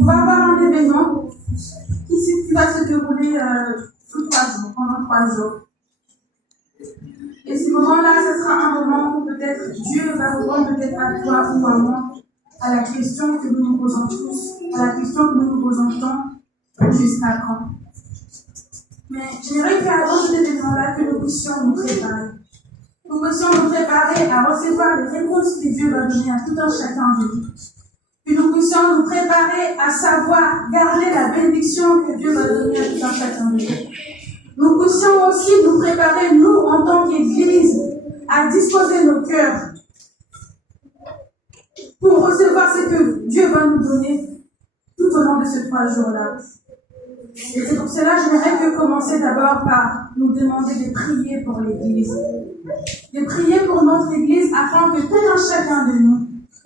On va avoir un événement qui va se dérouler sous 3 jours, pendant 3 jours. Et ce moment-là, ce sera un moment où peut-être Dieu va répondre peut-être à toi ou à moi à la question que nous nous posons tous, à la question que nous nous posons tant, jusqu'à quand. Mais j'aimerais qu'avant cet événement-là, que nous puissions nous préparer. Nous puissions nous préparer à recevoir les réponses que Dieu va donner à tout un chacun de nous. Que nous puissions nous préparer à savoir garder la bénédiction que Dieu va donner à tout un chacun de nous. Nous puissions aussi nous préparer, nous, en tant qu'Église, à disposer nos cœurs pour recevoir ce que Dieu va nous donner tout au long de ces 3 jours-là. Et c'est pour cela que j'aimerais commencer d'abord par nous demander de prier pour l'Église. De prier pour notre Église afin que tout un chacun de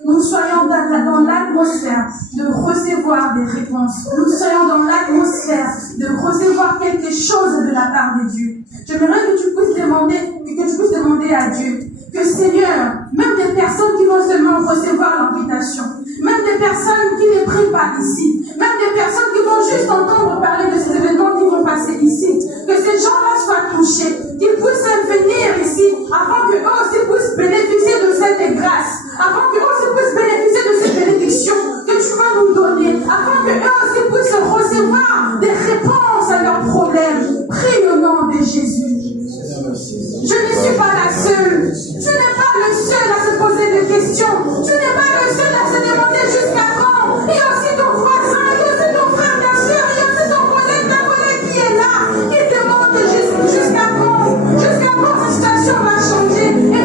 nous soyons dans l'atmosphère de recevoir des réponses. Nous soyons dans l'atmosphère de recevoir quelque chose de la part de Dieu. J'aimerais que tu puisses demander à Dieu que Seigneur, même des personnes qui vont seulement recevoir l'invitation, même des personnes qui ne prient pas ici, même des personnes qui vont juste entendre parler de ces événements qui vont passer ici, que ces gens-là soient touchés, qu'ils puissent venir ici, afin qu'eux aussi puissent bénéficier de cette grâce, afin qu'eux aussi puissent bénéficier de cette bénédiction que tu vas nous donner, afin qu'eux aussi puissent recevoir des réponses à leurs problèmes. Prie au nom de Jésus. Je ne suis pas la seule. Tu n'es pas le seul à se poser des questions. Tu n'es pas le seul à se demander jusqu'à quand. Il y a aussi ton voisin, il y a aussi ton frère, ta soeur, il y a aussi ton collègue, ta collègue qui est là, qui demande jusqu'à quand cette situation va changer. Et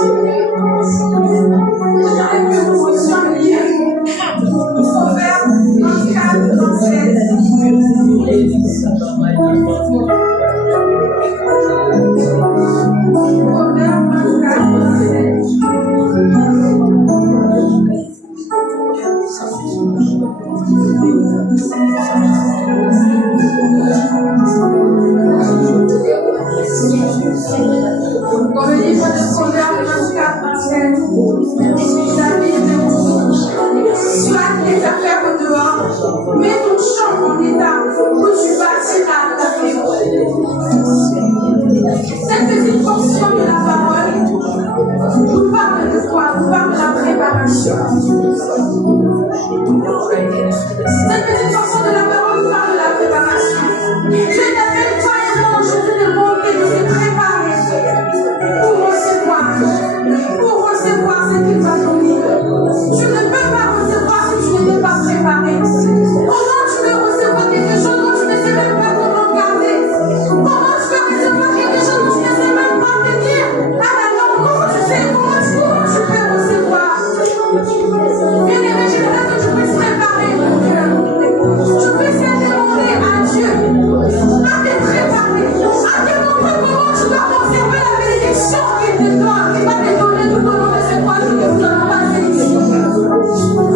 J'aimerais que nous puissions lire Proverbe 24, Dans le livre de Proverbe 24, 27, la Bible dit: soit tes affaires au dehors, mets ton champ en état où tu bâtiras ta maison. Cette petite portion de la parole nous parle de quoi? Nous parle de la préparation. Cette petite portion de la parole nous parle de la préparation. Dieu t'appelle toi et moi aujourd'hui de monter, de se préparer pour recevoir ce qu'il va donner. Tu ne peux pas recevoir si tu n'es pas préparé. Comment tu veux recevoir quelque chose dont tu ne sais même pas comment garder? Comment tu peux recevoir quelque chose dont tu ne sais même pas tenir à la langue? Comment tu peux recevoir? Bien aimé, j'aimerais que tu puisses préparer mon cœur. Tu puisses demander à Dieu à te préparer, à te montrer comment tu dois conserver la bénédiction qu'il te donne, qu'il va te donner tout au long de ce mois que nous allons passer ici.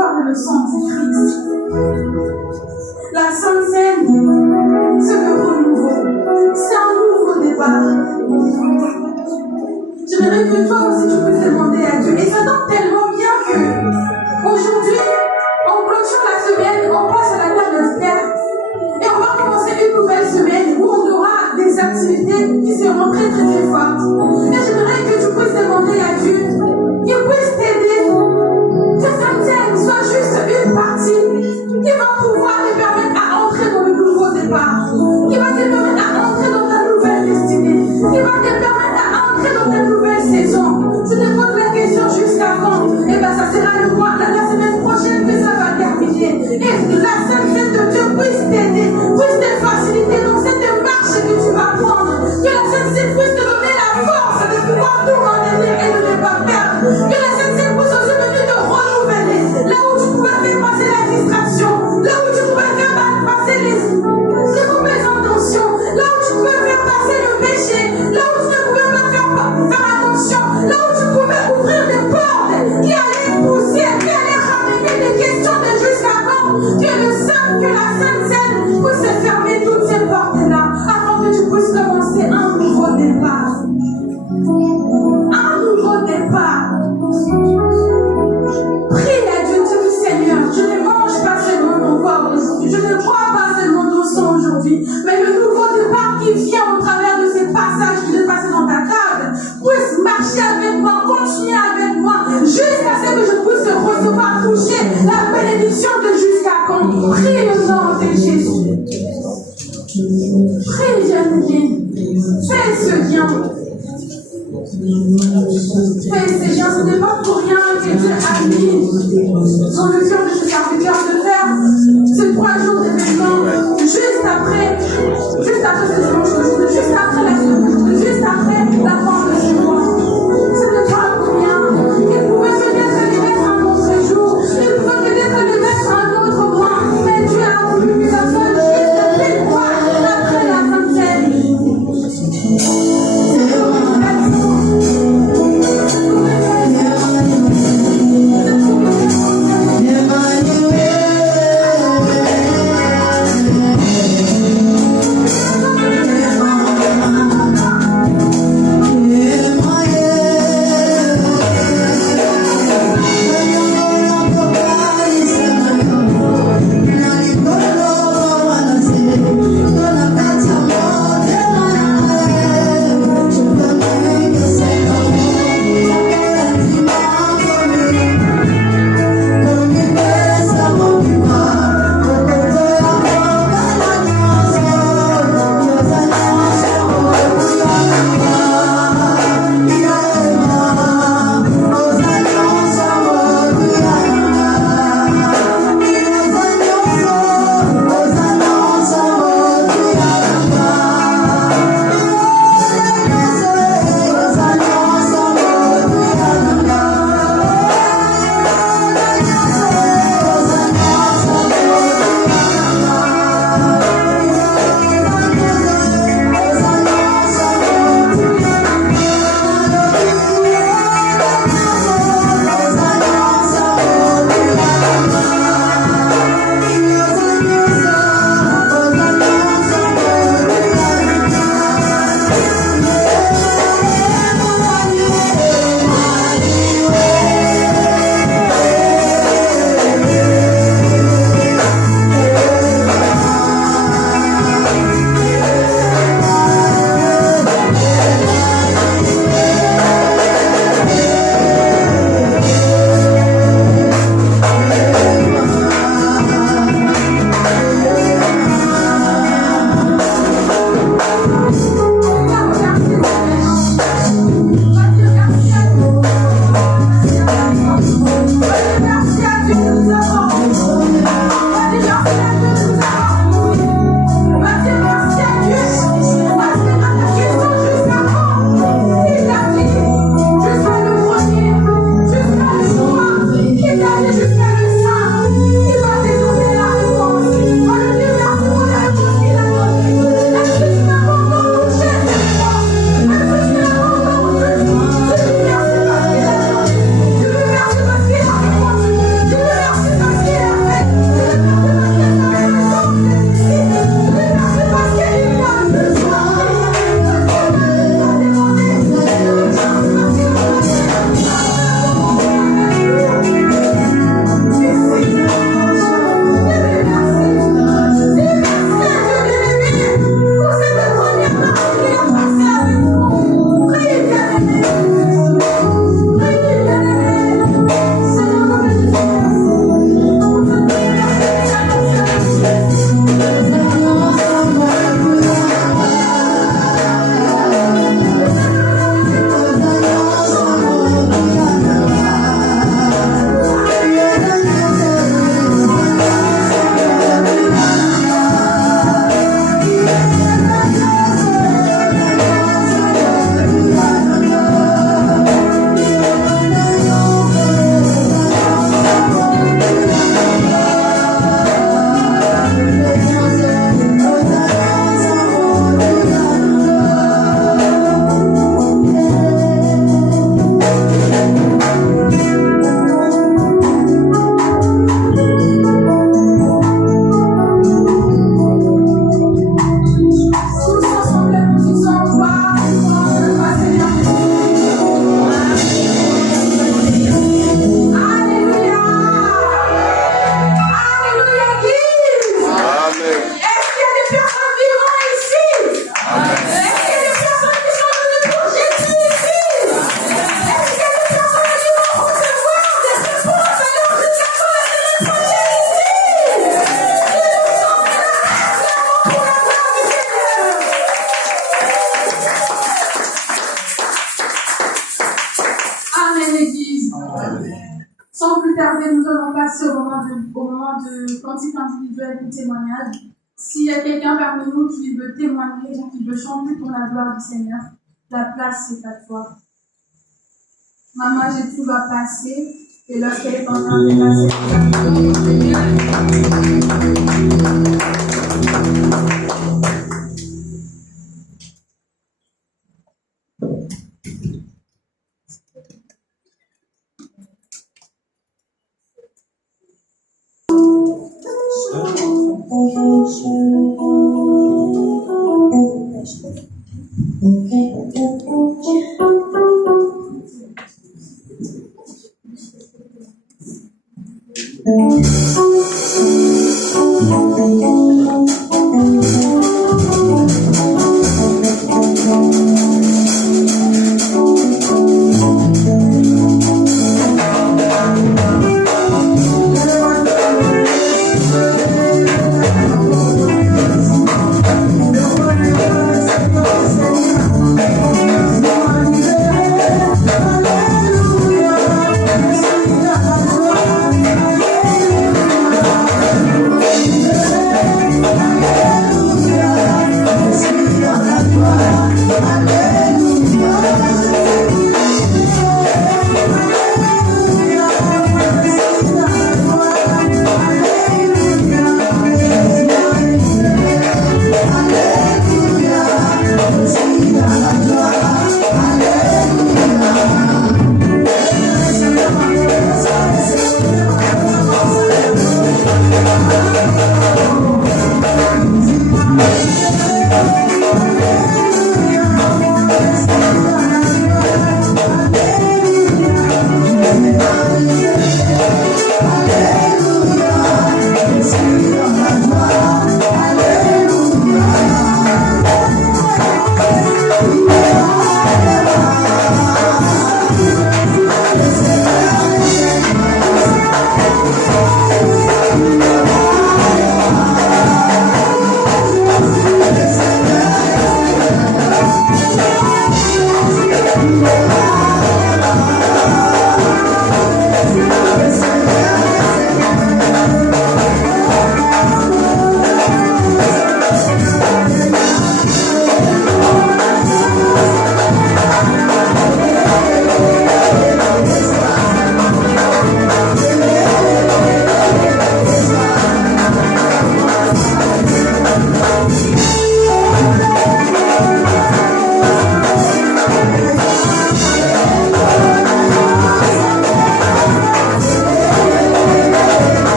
corps et le sang du Christ. La Sainte Seine, c'est le renouveau. C'est un nouveau départ. J'aimerais que toi aussi tu puisses demander à Dieu. Et ça tombe tellement bien que aujourd'hui, on clôture la semaine, on passe à la table d'Esther. Et on va commencer une nouvelle semaine où on aura des activités qui seront très très très fortes. Et j'aimerais que tu puisses demander à Dieu qu'il puisse t'aider. Que cette scène soit juste une partie qui va pouvoir te permettre à entrer dans le nouveau départ. Qui va te permettre à entrer dans ta nouvelle destinée. Qui va te permettre à entrer dans ta nouvelle saison. Je te pose la question jusqu'à quand? Et bien ça sera le mois, la semaine prochaine que ça va terminer. Et la Sainte Seine de Dieu puisse t'aider, puisse te faciliter dans cette marche que tu vas prendre. Que la Sainte Seine puisse te donner la force de pouvoir tout redonner et de ne pas perdre. Que la Sainte Seine puisse aussi venir te renouveler. Là où tu pouvais faire passer la distraction, là où tu pouvais faire passer les mauvaises intentions, là où tu pouvais faire passer le péché, là où tu ne pouvais pas faire attention, là où tu pouvais ouvrir des portes qui allaient pousser, qui allaient ramener des questions de jusqu'à quand. Que la Sainte Seine puisse fermer toutes ces portes-là afin que tu puisses commencer un nouveau départ. Un nouveau départ. Prie à Dieu, dis Seigneur, je ne mange pas seulement mon corps aujourd'hui, je ne bois pas seulement ton sang aujourd'hui, mais le nouveau départ qui vient au travers de ces passages que j'ai passés dans ta table puisse marcher avec moi, continuer avec moi, jusqu'à ce que je puisse recevoir, toucher la bénédiction de jusqu'à quand. Prie au nom de Jésus. Prie, bien-aimé. Fais ce lien. Fais ce lien. Ce n'est pas pour rien que Dieu a mis dans le cœur de ce serviteur de faire ces 3 jours d'événement juste après ce dimanche, juste après la semaine, juste après la fin de ce mois. Ce n'est pas pour rien. Il pouvait peut-être le mettre un autre jour, il pouvait peut-être le mettre un autre mois, mais Dieu a voulu que ça soit juste pile poil après la Sainte Seine. Emmanuel. Sans plus tarder, nous allons passer au moment de cantique individuel et témoignage. S'il y a quelqu'un parmi nous qui veut témoigner ou qui veut chanter pour la gloire du Seigneur, la place est à toi. Maman Jésus va passer, et lorsqu'elle est en train de passer,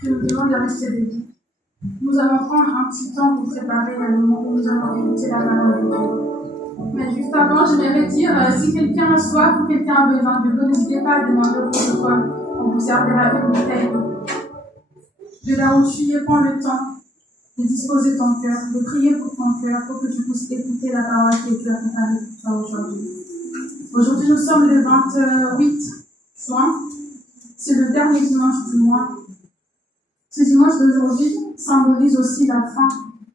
Je nous demande de rester debout. Nous allons prendre un petit temps pour préparer le moment où nous allons écouter la parole de Dieu. Mais juste avant, j'aimerais dire, si quelqu'un a soif ou quelqu'un a besoin de l'eau, n'hésitez pas à demander au protocole. On vous servira avec une bouteille d'eau. De là où tu es, prends le temps de disposer ton cœur, de prier pour ton cœur, pour que tu puisses écouter la parole que Dieu a préparée pour toi aujourd'hui. Aujourd'hui, nous sommes le 28 juin. C'est le dernier dimanche du mois. Ce dimanche d'aujourd'hui symbolise aussi la fin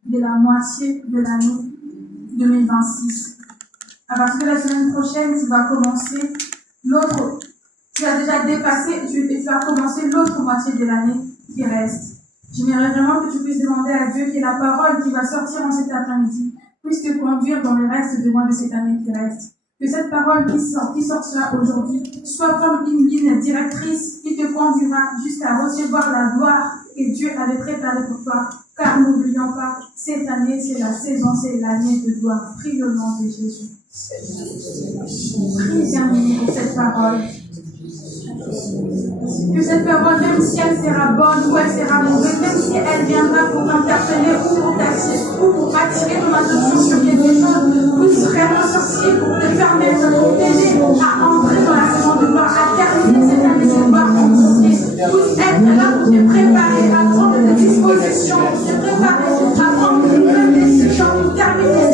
de la moitié de l'année 2026. À partir de la semaine prochaine, tu vas commencer l'autre. Tu as déjà dépassé et tu vas commencer l'autre moitié de l'année qui reste. J'aimerais vraiment que tu puisses demander à Dieu que la parole qui va sortir en cet après-midi puisse te conduire dans le reste du mois de cette année qui reste. Que cette parole qui sortira aujourd'hui soit comme une ligne directrice qui te conduira jusqu'à recevoir la gloire que Dieu avait préparée pour toi. Car n'oublions pas, cette année, c'est la saison, c'est l'année de gloire. Prie le nom de Jésus. Prie bien pour cette parole. Que cette parole, même si elle sera bonne ou elle sera mauvaise, même si elle viendra pour interpeller ou pour attirer ton attention sur quelque chose, puisse vraiment sortir pour te permettre, pour t'aider à entrer dans la saison de gloire, à terminer cette année de gloire en entier, puisse être là pour te préparer à prendre des dispositions, pour te préparer à prendre de nouvelles décisions, pour terminer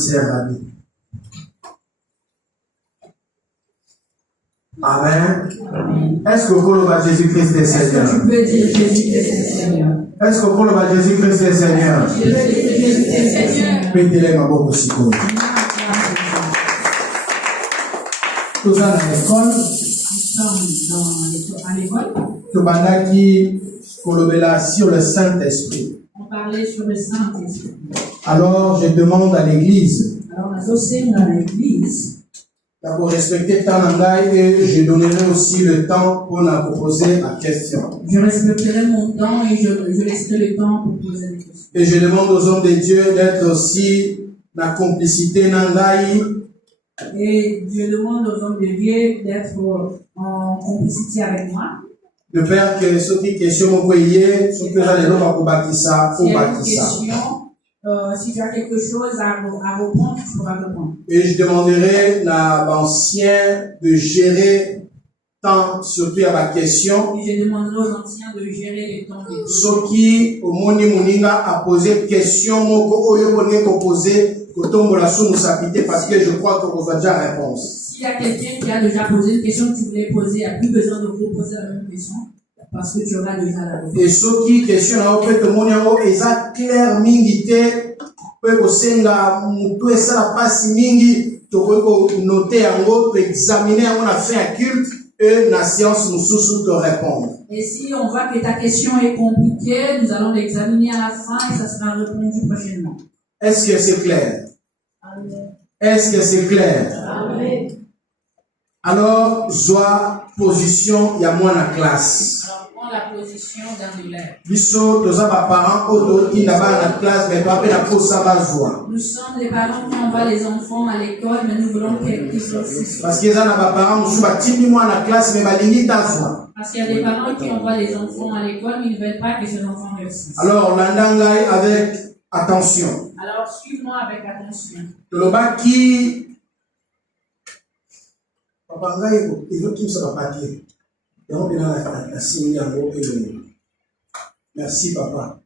cette année. Amen. Est-ce que vous le Jésus-Christ est Seigneur? Est-ce que tu peux dire Jésus-Christ est Seigneur? Est-ce que vous le Jésus-Christ est Seigneur? Mettez-les ma boque aussi. Tout ça dans l'école. À l'école. Tout ça qui sur le Saint-Esprit. On parlait sur le Saint-Esprit. Alors je demande à l'Église. Alors, nous sommes dans l'Église. Pour respecter le temps et je donnerai aussi le temps pour poser la question. Je respecterai mon temps et je laisserai le temps pour poser des questions. Et je demande aux hommes de Dieu d'être aussi la complicité nangai. Et je demande aux hommes de Dieu d'être en complicité avec moi. De faire que ceux qui questions mon voyez, ceux qui ont les noms pour bâtissa, pour bâtissa. Si tu as quelque chose à répondre, tu pourras répondre. Et je demanderai à l'ancien de gérer temps, surtout à la question. Et je demanderai aux anciens de gérer le temps des questions. Ceux qui, au monde Moninga, a posé question, moko oyo bonne ko poser, kotombo la sou musapité, parce que je crois qu'on va déjà réponse. S'il y a quelqu'un qui a déjà posé une question que tu voulais poser, il n'y a plus besoin de reposer la même question. Parce que tu auras déjà la réponse. Et ceux qui questionnent en fait le monde yango eza clair mingi te pe kosenga mutu esala pasi mingi tokoki ko noter yango to examiner yango na fin ya culte et na séance mosusu to répondre. Et si on voit que ta question est compliquée, nous allons l'examiner à la fin et ça sera répondu prochainement. Est-ce que c'est clair? Amen. Est-ce que c'est clair? Amen. Alors, joie position ya mwana classe. La position d'un élève. Nous sommes les parents qui envoient les enfants à l'école, mais nous voulons qu'ils soient aussi. Parce qu'il y a des parents Parce qu'il y a des parents qui envoient les enfants à l'école, mais ils ne veulent pas que ces enfants réussissent. Alors, l'andangai avec attention. Alors, suis-moi avec attention. Le bas qui. Papa, il veut qu'il soit papier. Merci, papa.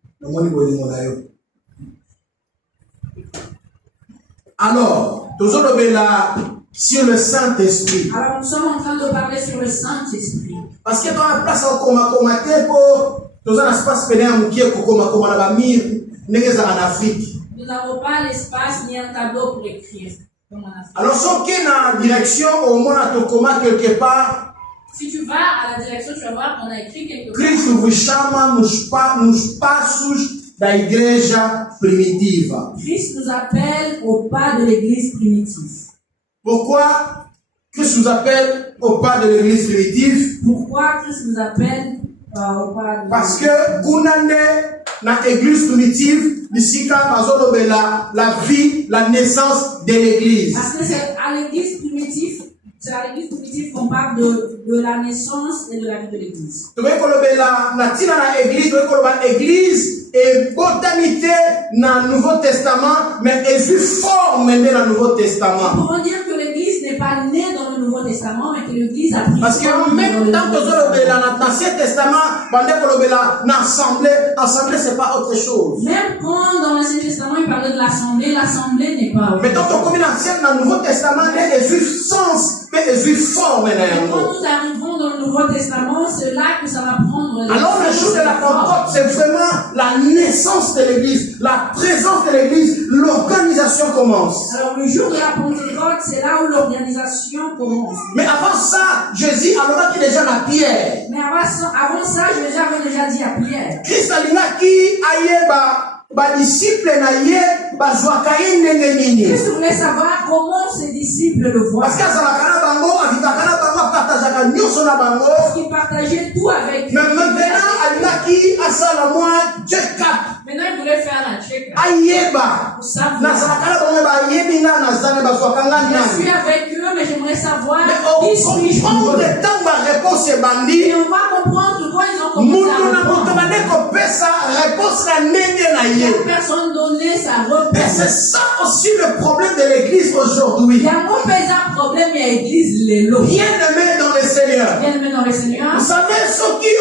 Alors, sur le Saint-Esprit. Alors, nous sommes en train de parler sur le Saint-Esprit. Parce que dans la place en nous n'avons pas l'espace ni un tableau pour écrire. Alors, si on est dans la direction, au moins, quelque part. Si tu vas à la direction, tu vas voir qu'on a écrit quelque chose. Cristo vos chama nos passos da igreja primitiva. Christ nous appelle au pas de l'église primitive. Pourquoi Christ nous appelle au pas de l'église primitive? Pourquoi Christ nous appelle au pas de l'église? Parce que Kunande, dans l'église primitive, la vie, la naissance de l'église. Parce que c'est à l'église primitive. C'est à l'église primitive qu'on parle de la naissance et de la vie de l'église. L'église est botanité dans le Nouveau Testament, mais elle est forme dans le Nouveau Testament. Nous pouvons dire que l'église n'est pas née dans le Nouveau Testament, mais que l'église a pris parce que même dans l'Ancien Testament, l'assemblée c'est pas autre chose. Même quand dans l'Ancien Testament il parlait de l'assemblée, l'assemblée n'est pas autre chose. Mais quand on commence dans le Nouveau Testament, elle est sens. Forme, et quand nous arrivons dans le Nouveau Testament, c'est là que ça va prendre. Alors le jour de la Pentecôte, c'est vraiment la naissance de l'Église, la présence de l'Église, l'organisation commence. Alors le jour de la Pentecôte, c'est là où l'organisation commence. Mais avant ça, Jésus alors qu'il déjà la Pierre. Mais avant ça, Jésus avait déjà dit à Pierre. Christ alina ki ayeba. Disciple Christ voulait savoir comment ses disciples le voient. Parce qu'il partageait tout avec eux. Maintenant, il voulait faire un check-up. Pour savoir. Je suis avec eux, mais j'aimerais savoir qui suis-je. Et on va comprendre quand ils ont commencé à répondre. Personne donnait sa réponse. Et c'est ça aussi le problème de l'église aujourd'hui. Il y a un problème de l'église. Bien-aimé dans le Seigneur. Bien-aimé dans le Seigneur. Vous savez ce qui est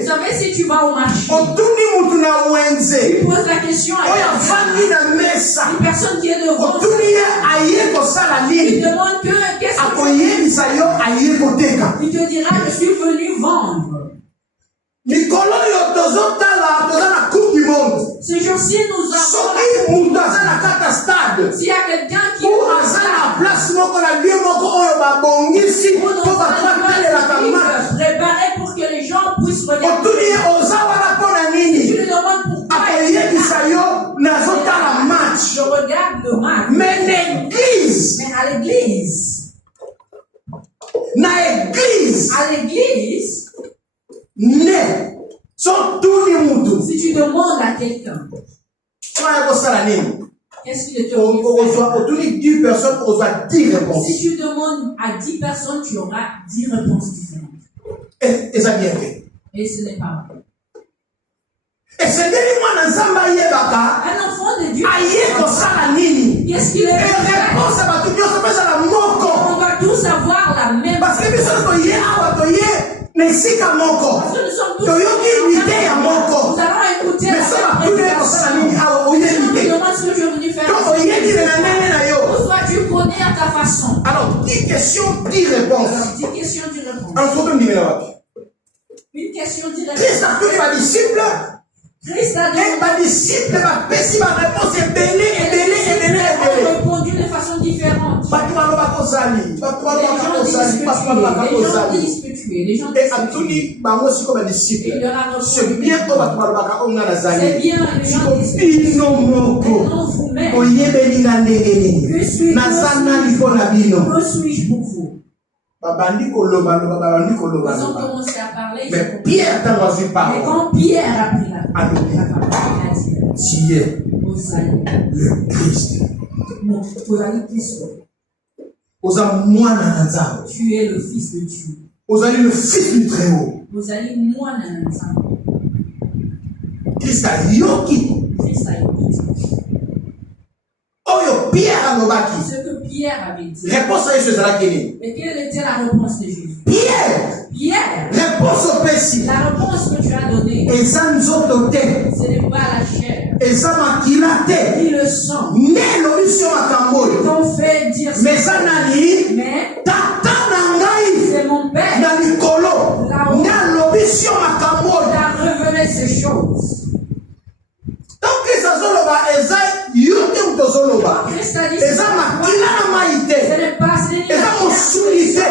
Vous savez, si tu vas au marché, tu poses la question à une personne qui est devant, il demande qu'est-ce que il te dira, je suis venu vendre. Ce jour-ci, nous avons s'il y a quelqu'un qui préparé pour que les gens puissent regarder. Tu lui demandes pourquoi je regarde le match. Mais l'église l'église. Mais à l'église, À l'église, ne sont tous les moutons. si tu demandes à quelqu'un, qu'est-ce qu'il te Autour 10 personnes, on va 10 réponses. Si tu demandes à 10 personnes, tu auras 10 réponses différentes. Et ça bien fait. Et ce n'est pas vrai. Et c'est un enfant de Dieu, qu'est-ce qu'il est? Réponse à tout ça on va tous avoir la même parce que nous sommes tous nous allons écouter la demande ce que tu es venu faire. Ou soit tu connais à ta façon. Alors, 10 questions, 10 réponses. Alors, 10 questions, 10 réponses. Une question, 10 réponses. Christ a donné ma disciple. Christ a donné ma disciple, ma réponse est belée. répondu de façon différente. Les gens et à tout dit, moi aussi comme un disciple. C'est bien que c'est bien que suis-je pour vous? Ils ont commencé à parler. Mais Pierre t'a vu parler. Mais quand Pierre a pris la parole, il a dit, tu es le Christ. Non, Christ. Tu es le Fils de Dieu. Vous allez le Fils du Très-Haut. Vous allez moi Christ a yoki. Oyo Pierre a nobaki. Ce que Pierre avait dit. Réponse à Jésus à mais quelle était la réponse de Jésus? Pierre. Réponse au Pessi. La réponse que tu as donnée. Et ça nous a ce n'est pas la chair. Et ça m'a kilate. Ni le sang. Né l'audition à Camboy. T'ont fait dire. Mais ça n'a ni. Mais. Tata Nangaï. C'est mon père. Dans Nicolo. Né l'audition à Camboy. Il a révélé ces choses. Donc les azoloba eza yote utozoloba. Christ a dit. Eza makila na maïté. Ce n'est pas. Eza mosulité.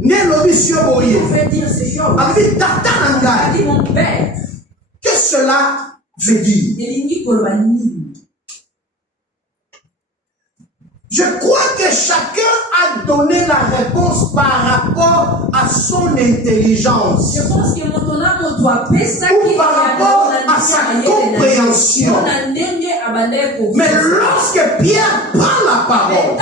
Né l'audition boye. On fait dire ces choses. Avec Tata Nangaï. Il a dit mon père. Que cela veut dire? Je crois que chacun a donné la réponse par rapport à son intelligence. Je pense que ou par rapport à sa compréhension. Mais lorsque Pierre prend la parole,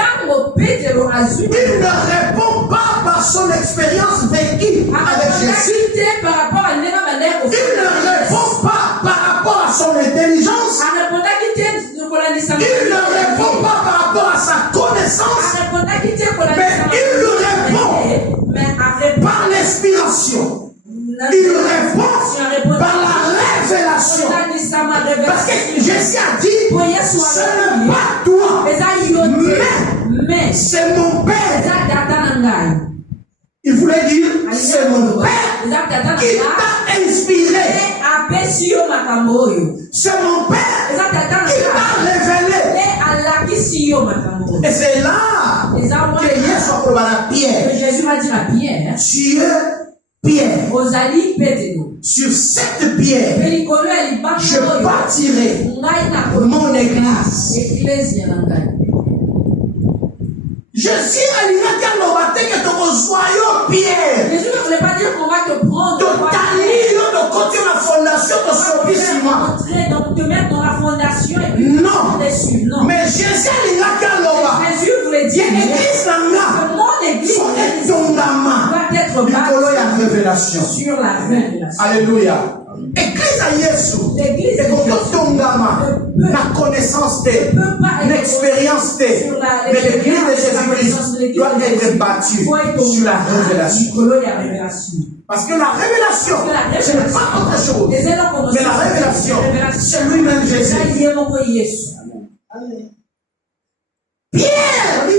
il ne répond pas par son expérience vécue avec Jésus. Il ne répond pas par rapport à son intelligence. Il ne répond pas par rapport à sa connaissance. Mais il répond par l'inspiration. Il répond par la révélation. Parce que Jésus a dit, ce n'est pas toi, mais c'est mon Père. Il voulait dire, c'est mon Père qui t'a inspiré. C'est mon Père qui t'a révélé. Et c'est là que Jésus va dire à Pierre, tu es Pierre. Sur cette pierre, je bâtirai mon église. Jésus a dit que tu reçois Pierre. Jésus ne voulait pas dire qu'on va te prendre. La fondation de te mettre dans la fondation et puis non. Dessus. Non. Mais Jésus voulait dire que mon église va être révélation. Sur la révélation. Alléluia. Église à Jésus. L'église est comme la connaissance de l'expérience de mais l'église de Jésus-Christ doit être bâtie sur la révélation. Parce que la révélation, ce n'est pas autre chose. Mais la révélation, c'est lui-même Jésus. Pierre, il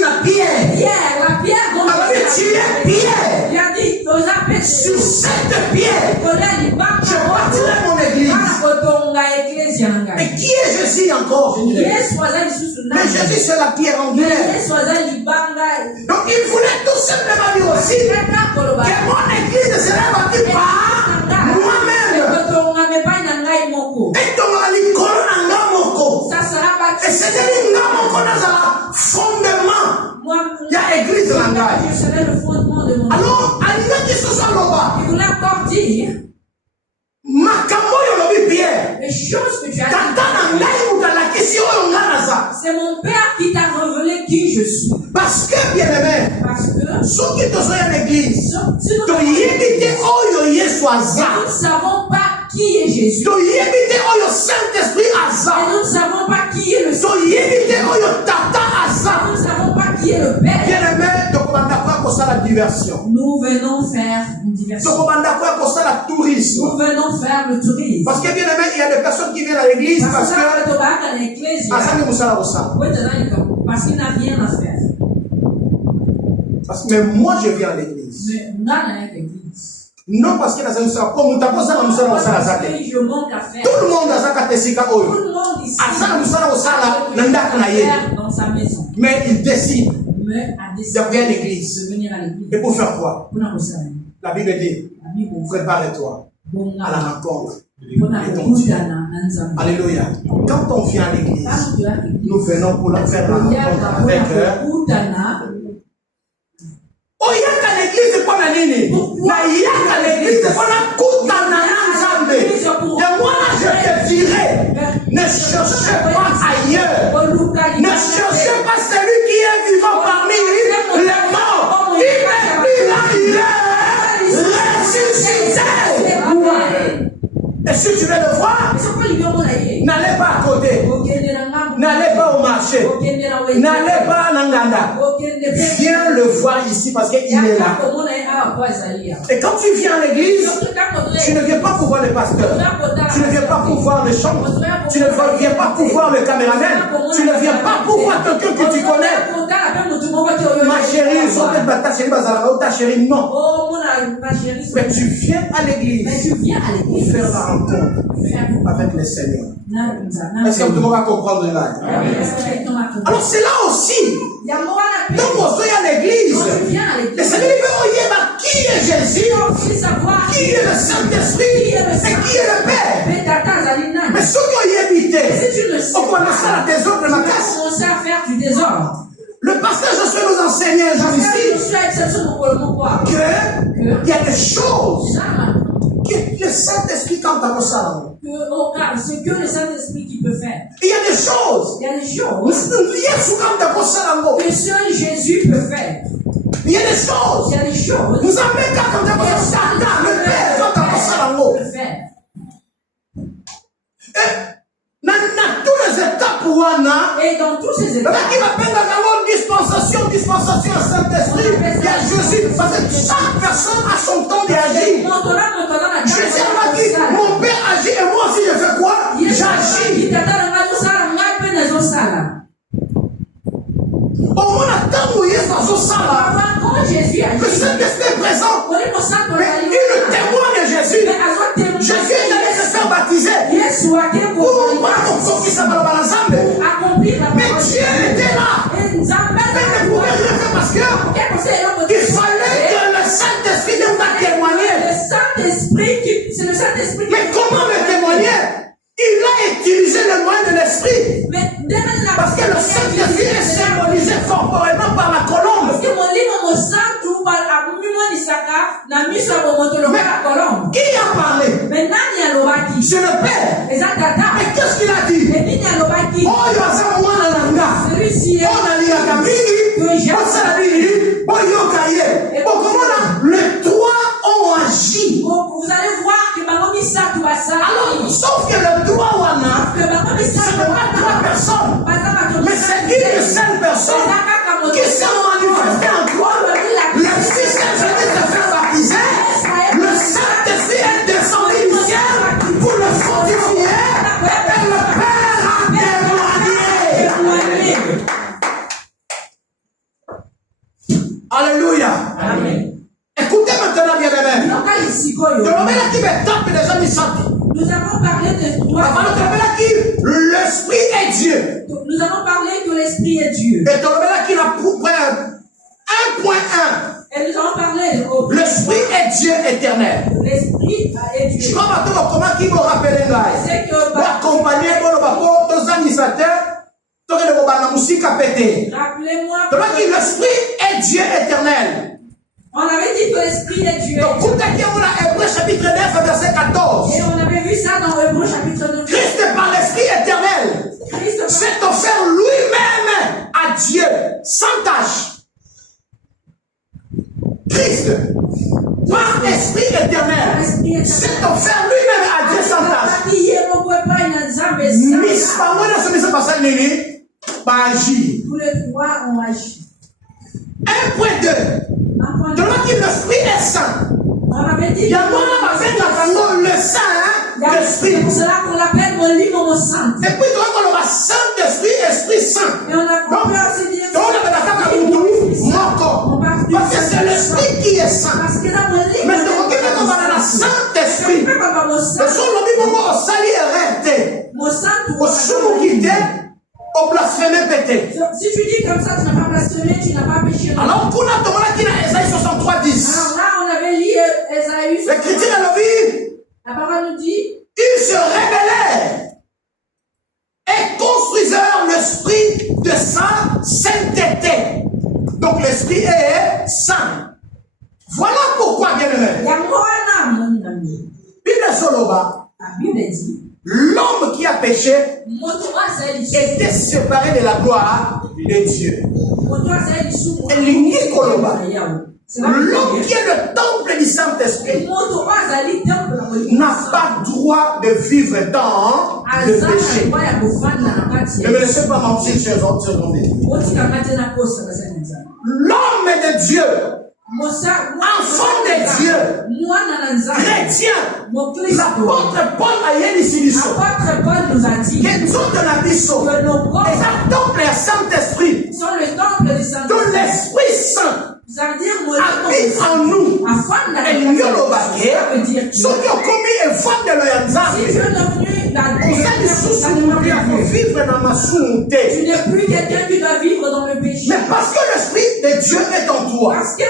la pierre. Il a dit, sur cette pierre, je bâtirai mon église. Et qui est Jésus encore? Mais Jésus, c'est la pierre angulaire. Donc il voulait tout simplement dire aussi que mon église serait bâtie par moi-même. Et ton alicolo n'a pas. Et c'est-à-dire n'a pas est le fondement de mon Alors, il voulait encore dire les choses que tu as dit. C'est mon Père qui t'a révélé qui je suis. Parce que, bien aimé, Parce que ceux qui sont à l'église, si nous nous ne savons pas qui est Jésus. Et nous ne savons pas qui est le Saint. Nous ne savons pas qui est le Père. Bien aimé, la diversion. Nous venons faire une diversion. Tourisme. Nous venons faire le tourisme. Parce que bien aimé, il y a des personnes qui viennent à l'église parce que parce qu'il n'a rien à faire. Mais moi je viens à l'église. Mais on a l'église. Non parce que je manque à faire. Tout le monde a ici dans sa maison. Mais il décide de venir à l'église. Et pour faire quoi? La Bible dit, prépare-toi à la rencontre de ton Dieu. Alléluia. Quand on vient à l'église, nous venons pour faire la rencontre avec l'église pour la nini. L'église pour la koutana nzambe. Et moi là je te dirais, ne cherchez pas ailleurs. Ne cherchez pas celui qui est vivant parmi les morts. Il est plus là, il est ressuscité. Et si tu veux le voir, n'allez pas à côté. N'allez pas au marché. N'allez pas à Nanganda. Viens le voir ici parce qu'il est là. Et quand tu viens à l'église, tu ne viens pas pour voir le pasteur. Tu ne viens pas pour voir le chanteur. Tu ne viens pas pour voir le caméraman. Tu ne viens pas pour voir quelqu'un que tu connais. Ma chérie, ta chérie, non. Mais tu viens à l'église pour faire la rencontre avec le Seigneur. Est-ce que tout le monde va comprendre là? Alors c'est là aussi. Donc on vient à l'église. Le Seigneur veut qui est Jésus, qui est le Saint-Esprit et qui est le Père. Mais ceux qui ont évité, on commence à la désordre de ma classe. Le pasteur Josué nous enseignait un jour ici qu'il y a des choses que le Saint-Esprit quand à ça. C'est que le Saint-Esprit qui peut faire. Il y a des choses. Que seul Jésus peut faire. Il y a des choses. Il y a des choses. Vous avez quand on a Satan, le Père, quand on a ça peut faire. Dans toutes les étapes où on a, et dans tous ces étapes, qui m'appelle dispensation à Saint-Esprit, il y a Jésus, parce que chaque personne a son temps d'agir. Jésus m'a dit, mon Père agit et moi aussi je fais quoi? J'agis. Au moins, quand Jésus le Saint-Esprit est présent, mais il témoigne de Jésus. Jésus est allé se faire baptiser. Pour moi, mais Dieu était là. Mais ne pouvait rien faire parce qu'il fallait que le Saint-Esprit nous témoigné. C'est le Saint-Esprit. Mais comment le témoigner? Il a utilisé le moyen de l'esprit. Parce que le Saint-Esprit est symbolisé corporellement par la colombe. Mais qui a parlé? C'est le Père. Mais qu'est-ce qu'il a dit? Oh, il va faire moi dans la nga. On a dit à Camille, on s'est dit, les trois ont agi. Vous allez voir que alors, sauf que le droit on a, ce n'est pas trois personnes, mais c'est une seule personne qui s'est manifestée en toi. Le Fils est venu te faire baptiser. Le Saint-Esprit est descendu du ciel pour le fortifier. Et le Père a témoigné. Alléluia. Amen. Écoutez maintenant, bien aimé. Nous avons parlé de toi. L'Esprit est Dieu. Nous avons parlé que l'Esprit est Dieu. Et qu'il a 1.1. Et nous avons parlé de l'Esprit est Dieu éternel. L'Esprit est Dieu. Je crois que comment qui me rappelle là. C'est que accompagner pour le rapport aux administrateurs. Rappelez-moi. L'Esprit est Dieu éternel. On avait dit que l'esprit est Dieu. Donc, vous avez dans Hébreux chapitre 9, verset 14. Et on avait vu ça dans Hébreux chapitre 9. Christ par l'esprit éternel s'est offert lui-même à Dieu sans tâche. Christ, par l'esprit éternel, s'est offert lui-même à Dieu sans tâche. Tous les trois ont agi. 1.2. Donc, l'esprit est saint. On avait dit Il y a le saint, l'esprit. c'est pour cela qu'on l'appelle mon livre mon saint. Et puis, on aura Saint-Esprit, Esprit Saint. Et on a compris aussi dire parce que c'est l'esprit qui est saint. parce que dans mon livre, Mais on va dans la Saint-Esprit. Le son le moment au sali arrêté. mon saint, Au sous quitté, au blasphémé pété. si tu dis comme ça, tu n'as pas blasphémé, tu n'as pas péché. Alors, pour la tomate qui a Esaïe 63, 10. Alors là, on avait lu Esaïe. L'Écriture a dit, La parole nous dit, ils se rébellèrent et construisèrent l'esprit de sa sainteté. Donc l'esprit est saint. Voilà pourquoi, bien aimé. il y a mon ami. Bible Soloba, La Bible dit, l'homme qui a péché mon toit, c'est l'issue. était séparé de la gloire de Dieu. Mon toit, c'est l'issue. Et l'Igni Koloba, C'est la l'homme qui est le temple du Saint-Esprit, mon toit, c'est l'issue. n'a pas droit de vivre dans le péché. Ne me laissez pas mentir, chers hommes. L'homme de Dieu, enfant de Dieu, chrétien, l'apôtre Paul a dit que nous sommes de la mission. Et ça temple est Saint-Esprit. De l'Esprit Saint habite en nous. Et nous sommes ceux qui ont commis un faute de l'Oyanzambi. Tu n'es plus quelqu'un qui doit vivre dans le péché. Mais parce que l'Esprit de Dieu est en toi, Parce que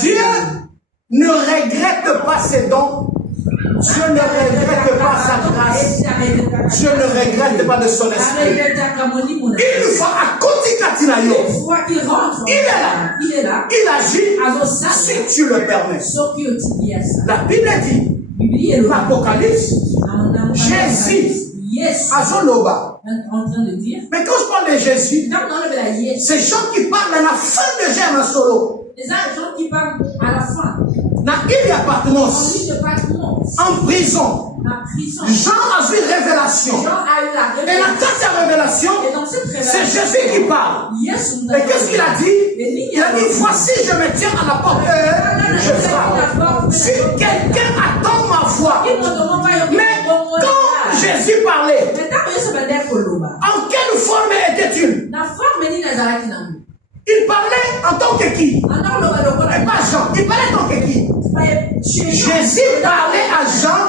Dieu ne regrette pas ses dons. Dieu ne regrette pas sa grâce. Dieu ne regrette pas de son esprit. Il faut à côté Katinayo. Il est là. Il agit si tu le permets. La Bible dit, l'Apocalypse, Jésus, Azoloba. En train de dire, Mais quand je parle de Jésus, c'est gens qui parlent à la fin de Germain Solo. les gens qui parlent à la fin, Dans une appartenance, en ligne de patron, en prison, la prison, Jean a vu révélation. Jean a eu la Et la révélation. révélation, Et dans cette c'est révélation, Jésus qui parle. Et qu'est-ce qu'il a dit? Il a dit, voici, je me tiens à la porte et je frappe. Si quelqu'un attend ma voix, mais quand Jésus parlait, en quelle forme était-il? Il parlait en tant que qui? Et pas Jean. Il parlait en tant que qui? Jésus parlait à Jean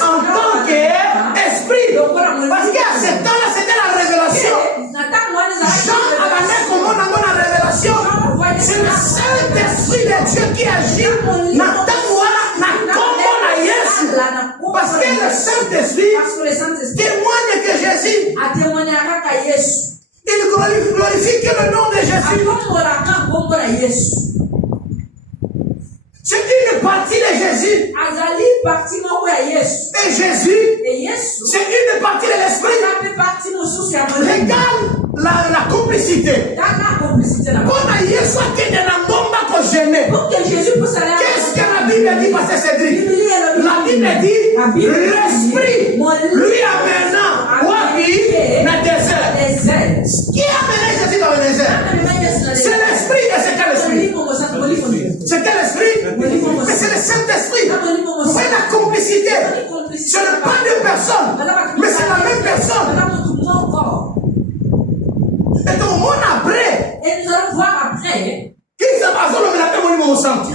en tant qu'esprit. Parce qu'à ce temps-là, c'était la révélation. Jean a amené comment dans la révélation. C'est le Saint-Esprit de Dieu qui agit. Parce que le Saint-Esprit témoigne que Jésus, il glorifie que le nom de Jésus. C'est une partie de Jésus. Et Jésus, c'est une partie de l'esprit. Regarde la complicité. Pour que Jésus puisse aller à Qu'est-ce que la Bible dit, Pasteur Cédric? La Bible dit, l'esprit lui amena Wabi dans le désert. Qui a amené Jésus dans le désert? C'est l'esprit. Et c'est quel esprit? C'est quel esprit? Mais c'est le Saint-Esprit. Vous voyez la complicité. Ce n'est pas deux personnes, mais c'est la même personne. Et donc, mon après, et nous allons voir après,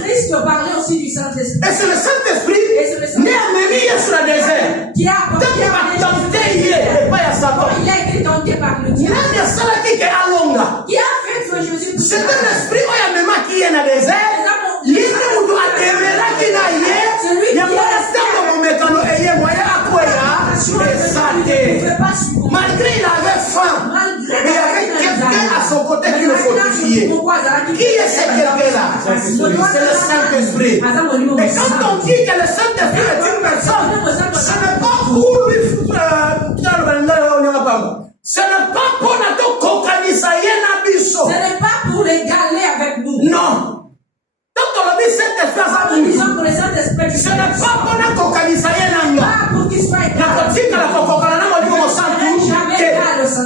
Christ parlait aussi du Saint-Esprit. et c'est le Saint-Esprit qui a amené sur le désert. Qui a Donc, il va tenter hier, et pas à Satan. il a été tenté par le Il diable. a dit ça là qui est à longa. Qui a fait que Jésus C'est un esprit qui a même qui est dans le désert. Il est là où a démêlé qui n'a hier. Il y a moins de mon mécano et il y a moyen à quoi malgré il avait faim, mais il y avait quelqu'un à son côté qui le fortifiait. Qui est ce quelqu'un-là? C'est le Saint-Esprit. Et quand on dit que le Saint-Esprit est une personne, ce n'est pas pour lui ce n'est pas pour notre Ce n'est pas pour les galer avec nous. Non. Donc on a mis cette espèce à nous. Disons pour les Saint-Esprit. Ce n'est pas pour notre kokanisaye nanga. Pas pour qu'il soit égal.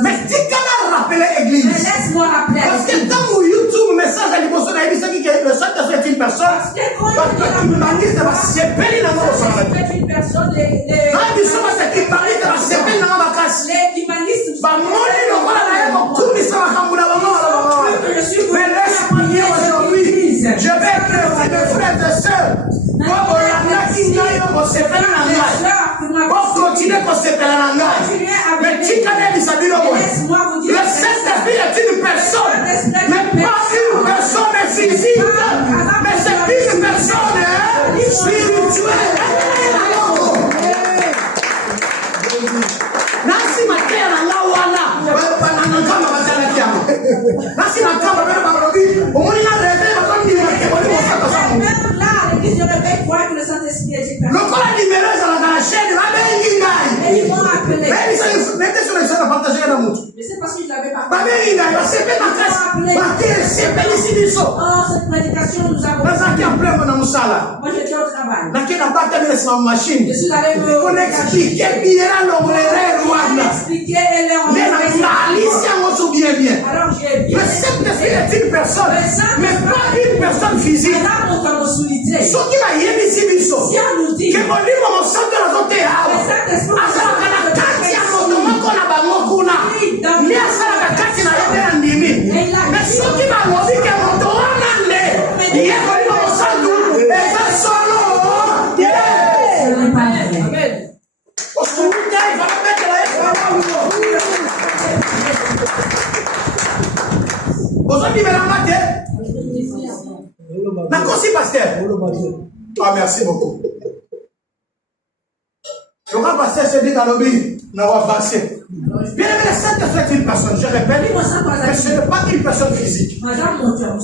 Mais tu peux rappeler l'église. Mais laisse-moi rappeler. Parce que dans mon YouTube, message à l'émotion, il dit que le Saint-Esprit est une personne. Parce que quand il une personne, les mais laisse-moi dire aujourd'hui, je vais écrire mes frères et sœurs. Pour continuer pour se faire mais tu connais le Saint-Esprit est une personne, mais pas une personne physique, mais c'est une personne spirituelle. Nasi matea na lawana, panangama batana kiamo. Nasi nakamba bena barobi, omoni na rêve comme dit que même là, l'église de réveil croit que le Saint-Esprit est une personne. le corps numéro dans la chaîne, la bengi ngai. Et ils vont appeler. Mais ça mettez sur les gens à partager la montre. Mais c'est parce que je l'avais pas Ba bengi ngai, ba sepe na kasi. Ba ke sepe ici biso. Oh, cette prédication nous avons. Na zaki en plein na musala. Moi j'étais au travail. Na ke na bata mele sa machine. Je suis allé me. On explique bien là l'homme Expliquer et les mais la bien. Alors j'ai bien. Le Saint-Esprit est une personne, mais pas une personne physique. Là, on t'a consulté. Ce qui a yémi si biso. Si on nous dit que mon livre mon sang de la zote a. Asala kana kati ya moto moko na bango kuna. Ni asala kati na yende na ndimi. Mais ce qui m'a dit que moto wana ne. Yé mon livre mon sang de eza solo. Amen. Osuka va mettre la aujourd'hui, pasteur. Ah, merci beaucoup. Le grand pasteur se dit dans le but, n'a pas passé. Bien aimé, le Saint-Esprit est une personne, je répète, mais ce n'est pas une personne physique.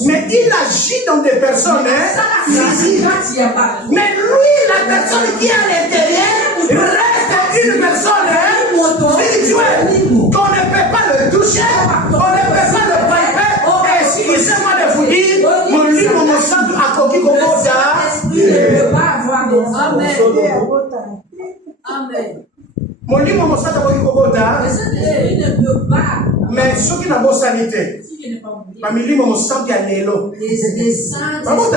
Mais il agit dans des personnes physiques. Mais lui, la personne qui est à l'intérieur, reste une personne spirituelle. Qu'on ne peut pas le toucher, on ne peut pas le palper. Excusez-moi de vous dire, mon livre, mon sang à Koki Kokoda. Il ne peut pas avoir des Amen. Amen. Mon livre, mon sang à Koki Kokoda. Le Saint-Esprit ne peut pas. Mais ceux qui n'ont pas sanité, ma livre, mon sang qui a nélo. Les saints ont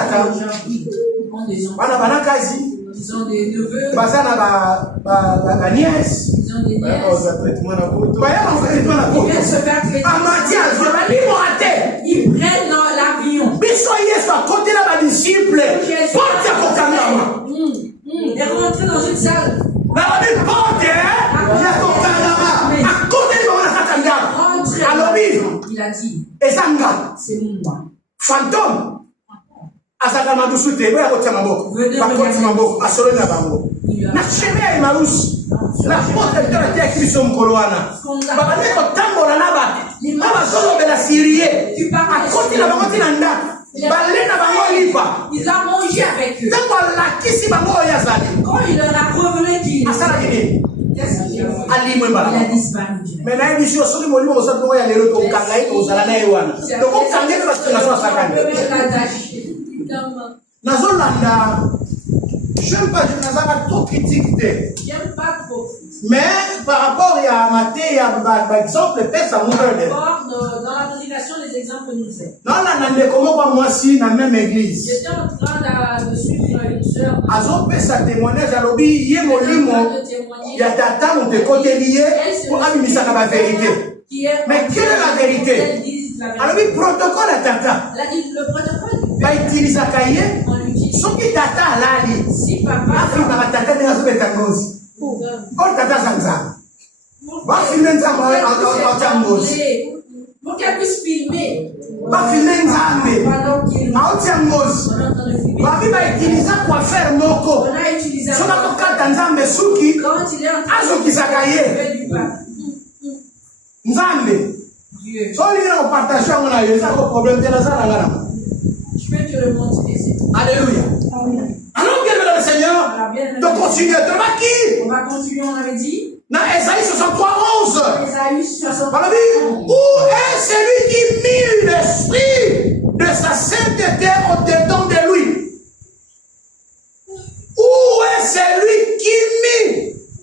des enfants. Ils ont des neveux. Bazana ba nièce. Ils ont des nièces. Ils viennent se faire traiter. Ils prennent l'avion. Et rentrer dans une salle. Il a dit, c'est moi. Fantôme. Azaka madusute boya kotia maboko bakoti maboko asolo na bango na chemin ya Emmaüs la porte de la terre qui sont mkolwana babane ko tambola na bati aba solo bela sirie akoti na bango tina ndaka balé na bango lipa il a mangé avec eux tango la kisi bango yazali quand il leur a révélé qu'il asala kini qu'est-ce qu'il a fait? Ali mwembala Il a disparu. Mais na émission soki molimo ko sato ya lelo to kangai to zala na ewana to ko kangeli parce que na so sakani Nazolanda, j'aime pas, je n'ai pas trop critiqué. J'aime pas trop. Mais par rapport à Matthieu, par exemple, peut-être ça montre. Dans la prédication, les exemples nous aident. Non, là, comment moi si dans la même église. J'étais en train de suivre une sœur. Azo peut sa témoignage à l'obi, yé molimo, il y a tata ou de côté lié pour amener ça dans la vérité. Mais quelle est la vérité? Alors, le protocole à tata. Le protocole. Va utiliser un cahier. Ce qui tata à l'ali. Si papa. Afrique va tata n'est pas betangosi. Oh tata zanza. Va filmer ça en tangosi. Pour qu'elle puisse filmer. Va filmer nzambe. En tangosi. Va utiliser quoi faire moko. On a utilisé. Sur la tokata nzambe suki. Quand il est en train Azo kisakaye. Nzambe. Dieu. So, il y a un partage, on a eu un problème de la zara. Je peux te le montrer. Alléluia. Alors, bien, mesdames et seigneurs, de continuer. On va continuer, on avait dit. Dans Ésaïe 63, 11. Ésaïe 63. Où est celui qui mit l'esprit de sa sainteté au-dedans de lui? Où est celui qui mit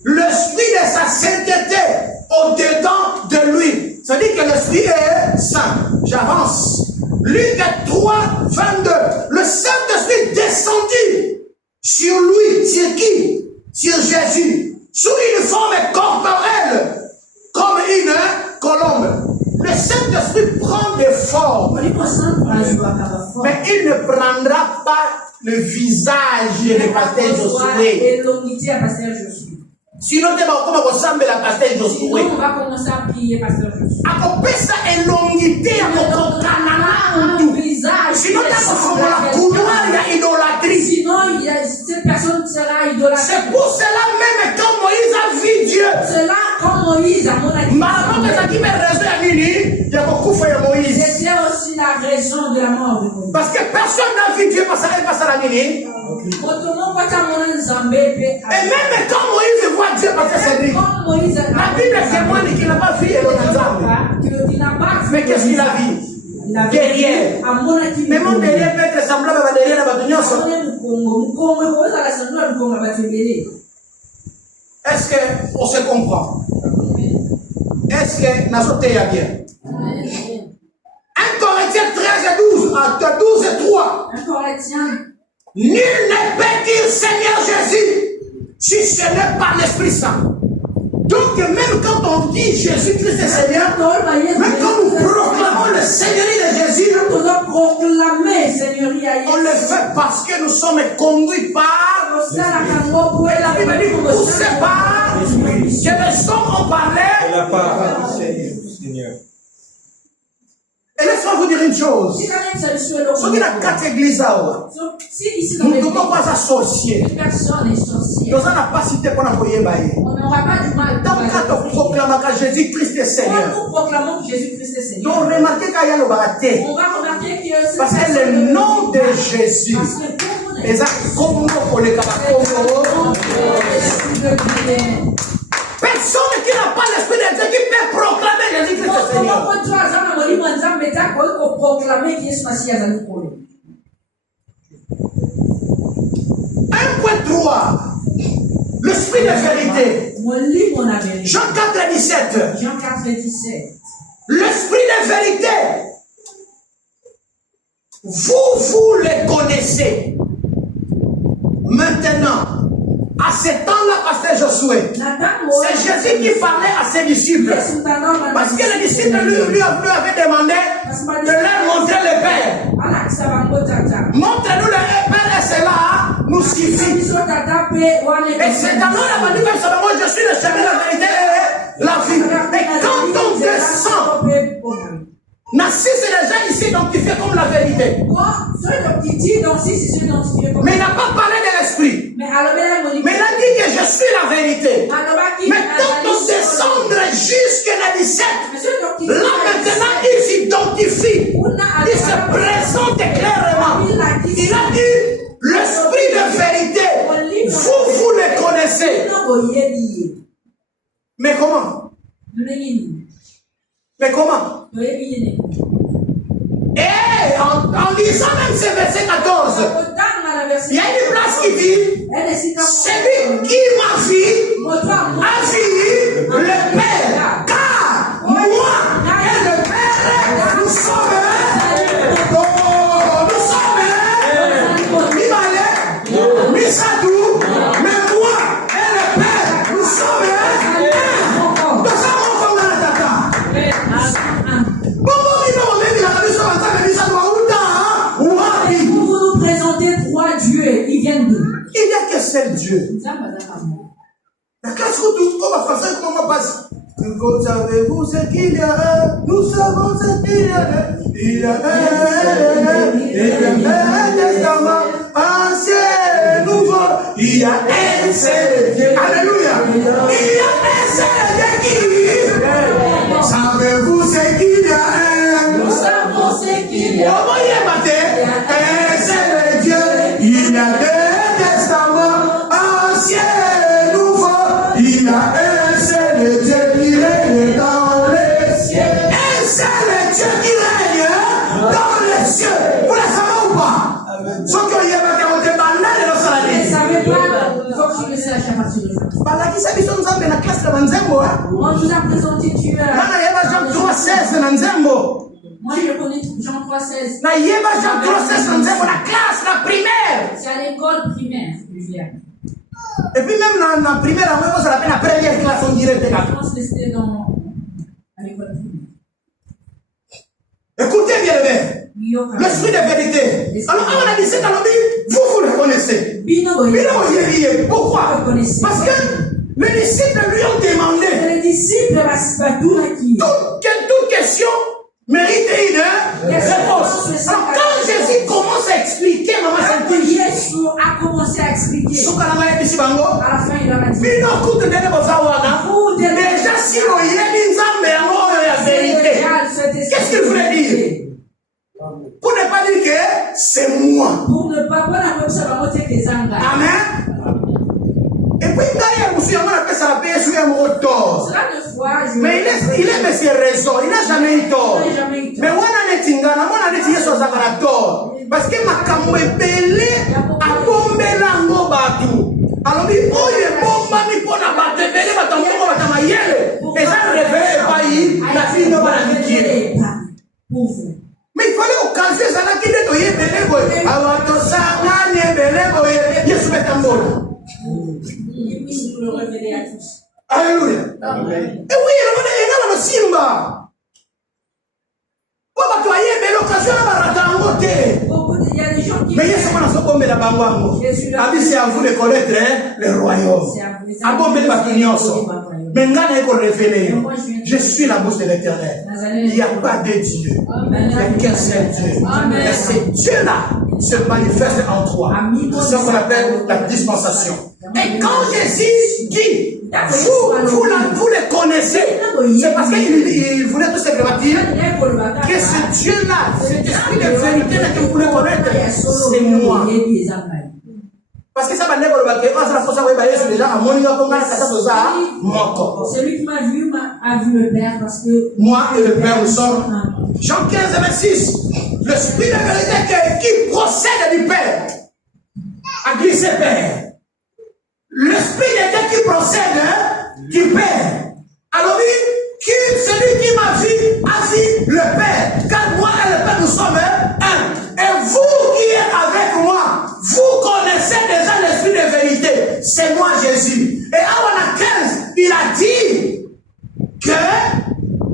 l'esprit de sa sainteté au-dedans de lui? Ça dit que l'esprit est saint. J'avance. Luc 3, 22. Le Saint-Esprit descendit sur lui. Sur qui? Sur Jésus. Sous une forme corporelle, comme une colombe. Le Saint-Esprit prend des formes. Mais il ne prendra pas le visage de pasteur Josué. Sinon, comment ressemble la pasteur Josué? On va commencer à prier, pasteur Josué. Akopesa elongité akokokana un visage. Sinon, la couloir ya idolâtrie. Sinon, cette personne sera idolâtre. C'est pour cela même quand Moïse a vu Dieu. Cela, quand Moïse a mon avis. C'était aussi la raison de la mort de Moïse. Parce que personne n'a vu Dieu passer la nuit. Et même quand Moïse voit Dieu passer sa nuit, la Bible témoigne qu'il n'a pas vu mais qu'est-ce qu'il a vu? Derrière. Mais mon derrière peut être semblable à derrière la bataille. Est-ce qu'on se comprend? Est-ce que nous sommes bien? 1 Corinthiens 13 et 12, 12 et 3. 1 Corinthiens. Nul ne peut dire Seigneur Jésus si ce n'est pas l'Esprit Saint. Donc même quand on dit Jésus-Christ est Seigneur, même quand nous proclamons le Seigneurie de Jésus, on le fait parce que nous sommes conduits par l'Esprit. Et la Bible dit poussés par l'Esprit. Que les hommes ont parlé de la part du Seigneur. Et laisse-moi vous dire une chose. Ce qui a 4 églises là, nous ne pouvons pas associer. Nous n'avons pas cité pour l'envoyer. Donc quand on proclame que Jésus-Christ est Seigneur, donc remarquez qu'il y a le baraté. Parce que le nom de Jésus est comme pour les personne qui n'a pas l'esprit de Dieu qui peut proclamer Jésus-Christ est Seigneur. 1.3 l'esprit de vérité. Jean 4 et 17. L'esprit de vérité. Vous les connaissez. Maintenant, à ce temps-là, pasteur Josué, c'est Jésus qui parlait à ses disciples. Parce que les disciples lui avaient demandé de leur montrer le Père. Montrez-nous le Père et cela nous suffit. Et c'est alors la dit comme ça, moi je suis le chemin, la vérité et la vie. Et quand on descend, Nassis est déjà ici identifié comme la vérité. Mais il n'a pas parlé de l'esprit. Mais il a dit que je suis la vérité. Mais quand on descend jusqu'à la 17, là maintenant il s'identifie. Il se présente clairement. Il a dit l'esprit de vérité. Vous le connaissez. Mais comment? Mais comment? Et en lisant même ce verset 14, il y a une place qui dit celui qui m'a vu a vu le Père, car moi et le Père nous sommes Misadou, mais moi et le Père nous sommes vous présentez trois dieux, ils viennent d'où? Il n'y a qu'un seul Dieu. Comment savez-vous ce qu'il y a? Nous savons ce qu'il y a. Il y a un testament ancien et nouveau. Il y a un seul Dieu. Alléluia. Il y a un seul Dieu qui. Savez-vous ce qu'il y a? partir d'aujourd'hui. On nous a présenté Dieu. Moi, je connais Jean 3,16. C'est à l'école primaire que je viens. Et puis même dans la primaire, on va la première classe, on dirait. Je pense que c'était à l'école primaire. Écoutez bien, l'esprit de vérité. Alors, on a dit, c'est dans vous le connaissez. Pourquoi? Parce que les disciples lui ont demandé. Toute question mérite une réponse. Alors, quand Jésus commence à expliquer, Jésus a commencé à expliquer. À la fin, il a dit. Déjà, si on y est, la vérité. Qu'est-ce qu'il voulait dire? Pour ne pas dire que c'est moi. Pour ne pas prendre Amen. Et puis, d'ailleurs, vous savez, on appelle ça la paix sur un mot tort. Mais il aime ses raisons, il n'a jamais eu tort. Mais on a dit sur ça tort. Parce que ma camoué belé a bombé l'ango batu. Alors, il faut les bombes, il faut la battre, belé, batambo, batamayele. Et ça réveille pas, la fille ne va la quitter. Mais il fallait occaser ça là qui est belé, boy. Alors, tout ça, on est belé, boy. Il est sous le tambour. Alléluia. Amen. Et oui, il y a le Simba. Mais il y a ce qu'on a fait la bango. C'est à vous de connaître le royaume. Je suis la bouche de l'Éternel. Il n'y a pas de Dieu. Il n'y a qu'un seul Dieu. Et ce Dieu-là se manifeste en toi. C'est ce qu'on appelle la dispensation. Et quand Jésus dit, vous les connaissez, c'est parce qu'il voulait tout simplement dire que ce Dieu-là, cet esprit de vérité que vous voulez connaître, c'est moi. Parce que ça va ne pas le celui qui m'a vu a vu le Père parce que moi et le Père nous sommes. Jean 15, 26. L'esprit de vérité qui procède du Père a glissé Père. L'esprit de Dieu qui procède du Père. Alors celui qui m'a vu a vu le Père. Car moi et le Père nous sommes un. Et vous qui êtes avec moi, vous connaissez déjà l'esprit de vérité. C'est moi Jésus. Et à 15, il a dit que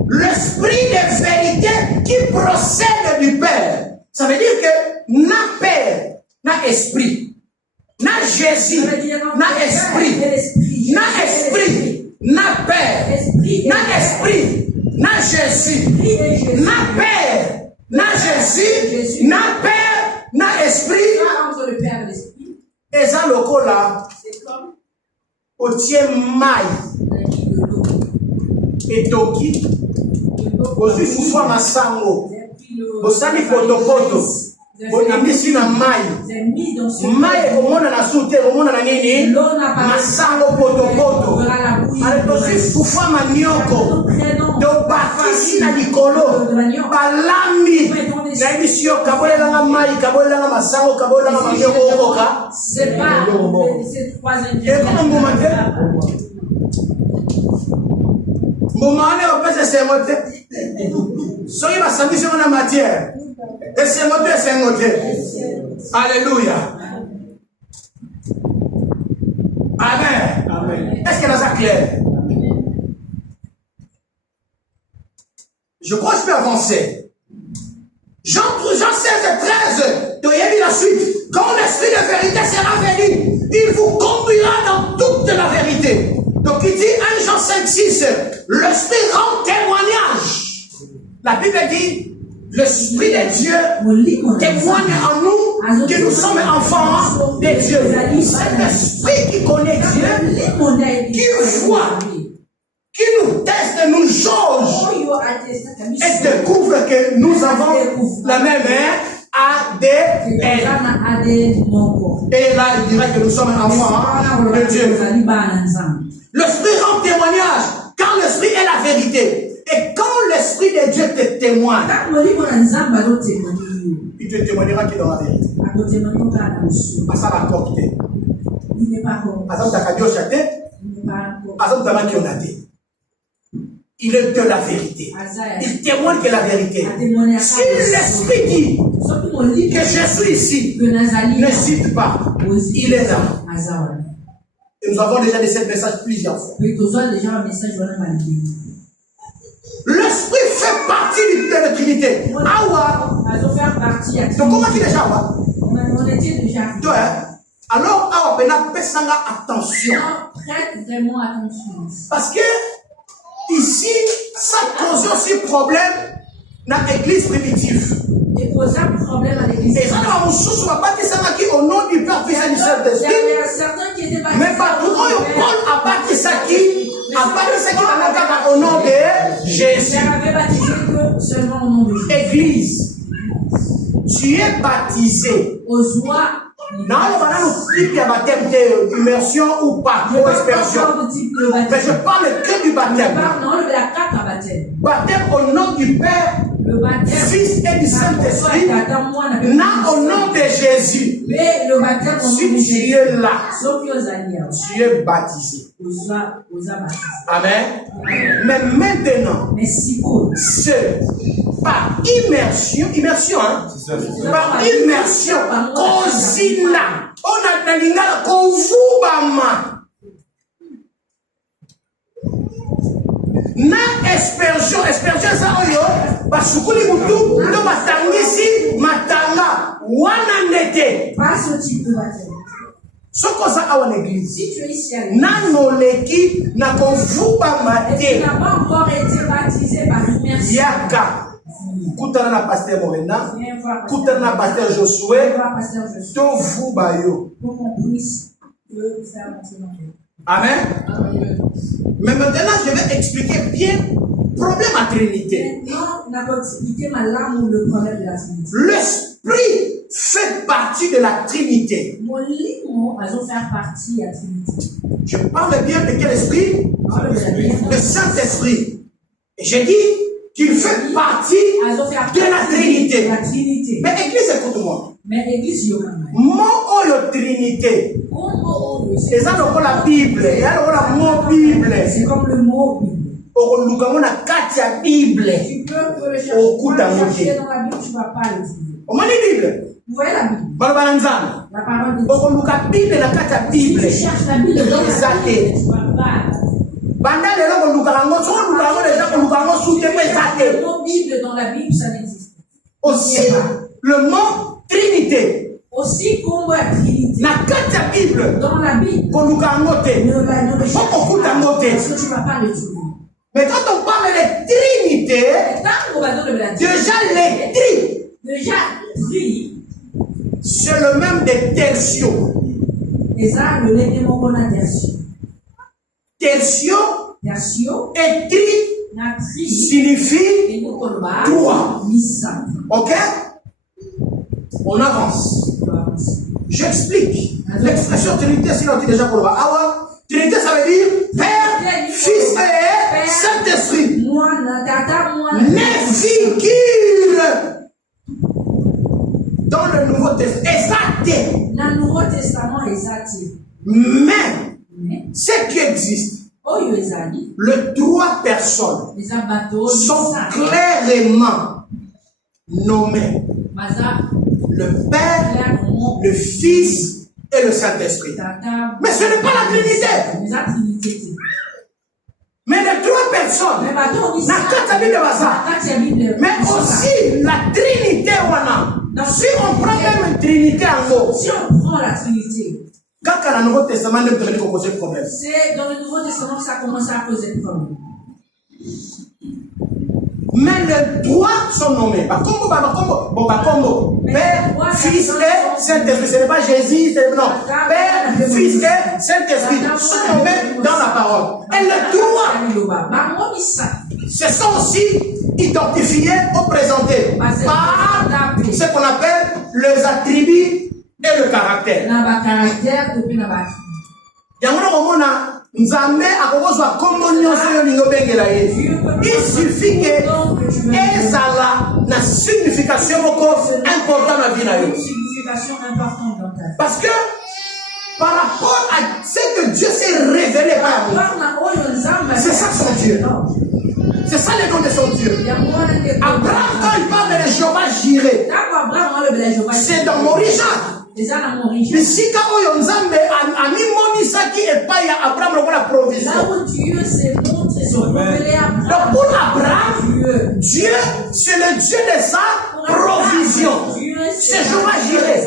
l'esprit de vérité qui procède du Père. Ça veut dire que n'a Père, n'a esprit. Na Jésus, na esprit, na esprit, na Père, na esprit, na Jésus, na Père, na Jésus, na Père, na esprit. entre le Père et l'Esprit. Et ça, le coup là, au tien maille, et toki, au fufua masango, au sali potopoto. Bonamisi na mai komona na sute komona na nini masango poto aletosi fufa manioko to bakisi na likolo balambi na emisio kabolelanga mai kabolelanga masango kabolelanga manioko okoka c'est pas ces trois ingrédients. Mboma ane opese semote soki basambisi ngo na matière. Et c'est noté, c'est noté. Alléluia. Amen. Amen. Est-ce que ça clair? Je crois que je peux avancer. Jean 16 et 13. Tu as vu la suite. Quand l'esprit de vérité sera venu, il vous conduira dans toute la vérité. Donc il dit 1 Jean 5, 6. L'esprit rend témoignage. La Bible dit. L'Esprit de Dieu témoigne en nous que nous sommes enfants de Dieu. C'est l'Esprit qui connaît Dieu, qui voit, qui nous teste, nous jauge et découvre que nous avons la même ADN. Et là, il dirait que nous sommes enfants de Dieu. L'Esprit rend témoignage quand l'Esprit est la vérité. Et quand l'Esprit de Dieu te témoigne, il te témoignera qu'il est dans la vérité. À ça la portée. Il n'est pas corrompu. Il est de la vérité. Il témoigne que la vérité. Si l'Esprit dit que je suis ici, ne cite pas. Il est là. Et nous avons déjà laissé le message plusieurs fois. L'Esprit fait partie de la Trinité. Awa. Donc comment il est déjà Awa? On était déjà. Alors, Awa Pena Pesanga attention. Prête vraiment attention. Parce que ici, ça pose aussi problème dans l'église primitive. Et pose un problème à l'église. Et ça, on se va bâtir ça au nom du Père, Fils et du Saint-Esprit. Il y a certains qui étaient baptisés. Mais pas tout le monde, Paul a bâti ça qui au nom de Jésus. Il avait baptisé que seulement au nom de Jésus. Église, tu es baptisé. Aux joies. Non, on va dans le type de baptême d'immersion ou pas, ou aspersion. Mais je parle que du baptême. Non, le baptême. Baptême au nom du Père, le baptême, Fils et du Saint-Esprit, non au nom de Jésus. Mais le baptême, si tu es là, tu es baptisé. Amen. Mais maintenant, c'est par immersion, hein? Par immersion, Kozina, on a Dalina, Kovubama. Na aspersion ça oyo basukuli mutu ndo matangisi matanga wana ndete pas ce type de baptême. Soko za awa l'église Si tu es ici à nano leki na kovuba mate tu n'as pas encore été baptisé par immersion. Yaka kutana na pasteur Morena kutana na pasteur Josué to vuba yo pour qu'on puisse faire monter. Amen. Mais maintenant, je vais expliquer bien le problème à Trinité. Maintenant, on a expliqué ma langue ou le problème de la Trinité. L'Esprit fait partie de la Trinité. Mon livre, elles ont fait partie de la Trinité. Je parle bien de quel esprit? Le Saint-Esprit. Et j'ai dit qu'il fait partie de la Trinité. Mais Église, écoute-moi. Mais l'église, Mon Trinité. C'est ça la Bible. Il y a le mot Bible. C'est comme le mot Bible. Tu peux le chercher dans la Bible, tu ne vas pas le trouver. On m'a dit Bible. Vous voyez la Bible? La parole de Dieu. Si tu cherches la Bible dans la Bible, tu ne vas pas. Le mot Bible dans la Bible, ça n'existe pas. Aussi, le mot Trinité. Aussi comme la Trinité. Bible. Dans la Bible. Ne parce que tu ne vas pas le trouver. Mais quand on parle de Trinité, déjà les tri, c'est le même des tertiaux. Et ça, le léguement qu'on a tertio et tri signifie toi. Ok? On avance. J'explique. L'expression Trinité, c'est l'anti déjà pour le bas. Trinité, ça veut dire Père, Fils et Saint-Esprit. Les figures dans le Nouveau Testament. Dans le Nouveau Testament, mais ce qui existe, les trois personnes sont clairement nommées. Le Père, le Fils et le Saint-Esprit. Mais ce n'est pas la Trinité. Mais les trois personnes, mais aussi la Trinité. Si on prend même une Trinité en gros, si on prend la Trinité, quand dans le Nouveau Testament, c'est dans le Nouveau Testament que ça commence à poser problème. Mais les trois sont nommés. Père, Fils et Saint-Esprit. Ce n'est pas Jésus, non. Père, Fils et Saint-Esprit sont nommés dans la parole. Et les trois se sont aussi identifiés ou présentés par ce qu'on appelle les attributs et le caractère. Il suffit que ezala na signification importante dans la vie. Parce que par rapport à ce que Dieu s'est révélé par moi. C'est ça son Dieu. C'est ça le nom de son Dieu. Abraham, quand il parle de Jéhovah Jireh, c'est dans Morija. Bisika oyo nzambe amimonisaki epai ya Abraham lokola provision. Donc pour Abraham, Dieu c'est le Dieu de sa provision. C'est Jéhovah Jireh.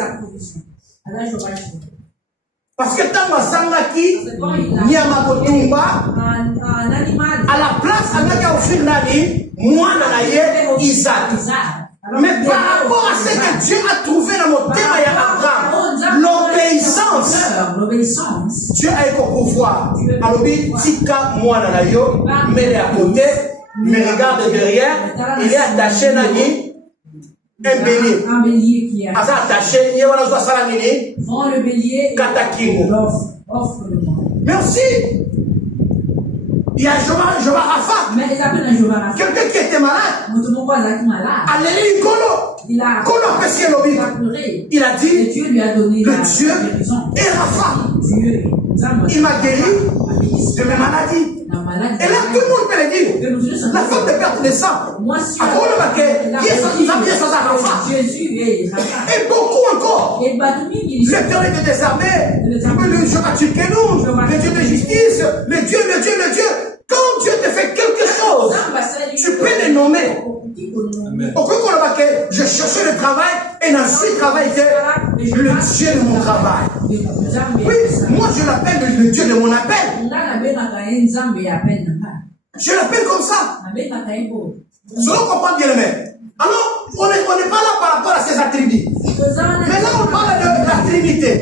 Parce que tant basangaki nyama kotumba à la place angaki offrir nani mwana na ye Isaac. Mais par rapport à ce que Dieu a trouvé dans mon thème et Abraham, l'obéissance, Dieu a eu au pouvoir. Alors, tika moi dans la yo, mais à côté, me regarde derrière, il est attaché nani, un bélier. Qui est attaché, il y a un salamini, prends le bélier, katakimo. Merci. Il y a Jéhovah Rapha. Quelqu'un qui était malade. Alléluia, Kolo. Il a dit, Dieu lui a donné le Dieu est Rapha. Il m'a guéri de mes maladies. Et là, tout le monde peut le dire. La femme de perte de sang. Et beaucoup encore. L'Éternel des armées, le Dieu de justice, le Dieu. Quand Dieu te fait quelque chose, tu peux le nommer. Je cherchais le travail et dans ce travail était le Dieu de mon travail. Oui, moi je l'appelle le Dieu de mon appel. Je l'appelle comme ça. Selon comprendre bien le même. Alors, on n'est pas là par rapport à ses attributs. Mais là, on parle de la Trinité.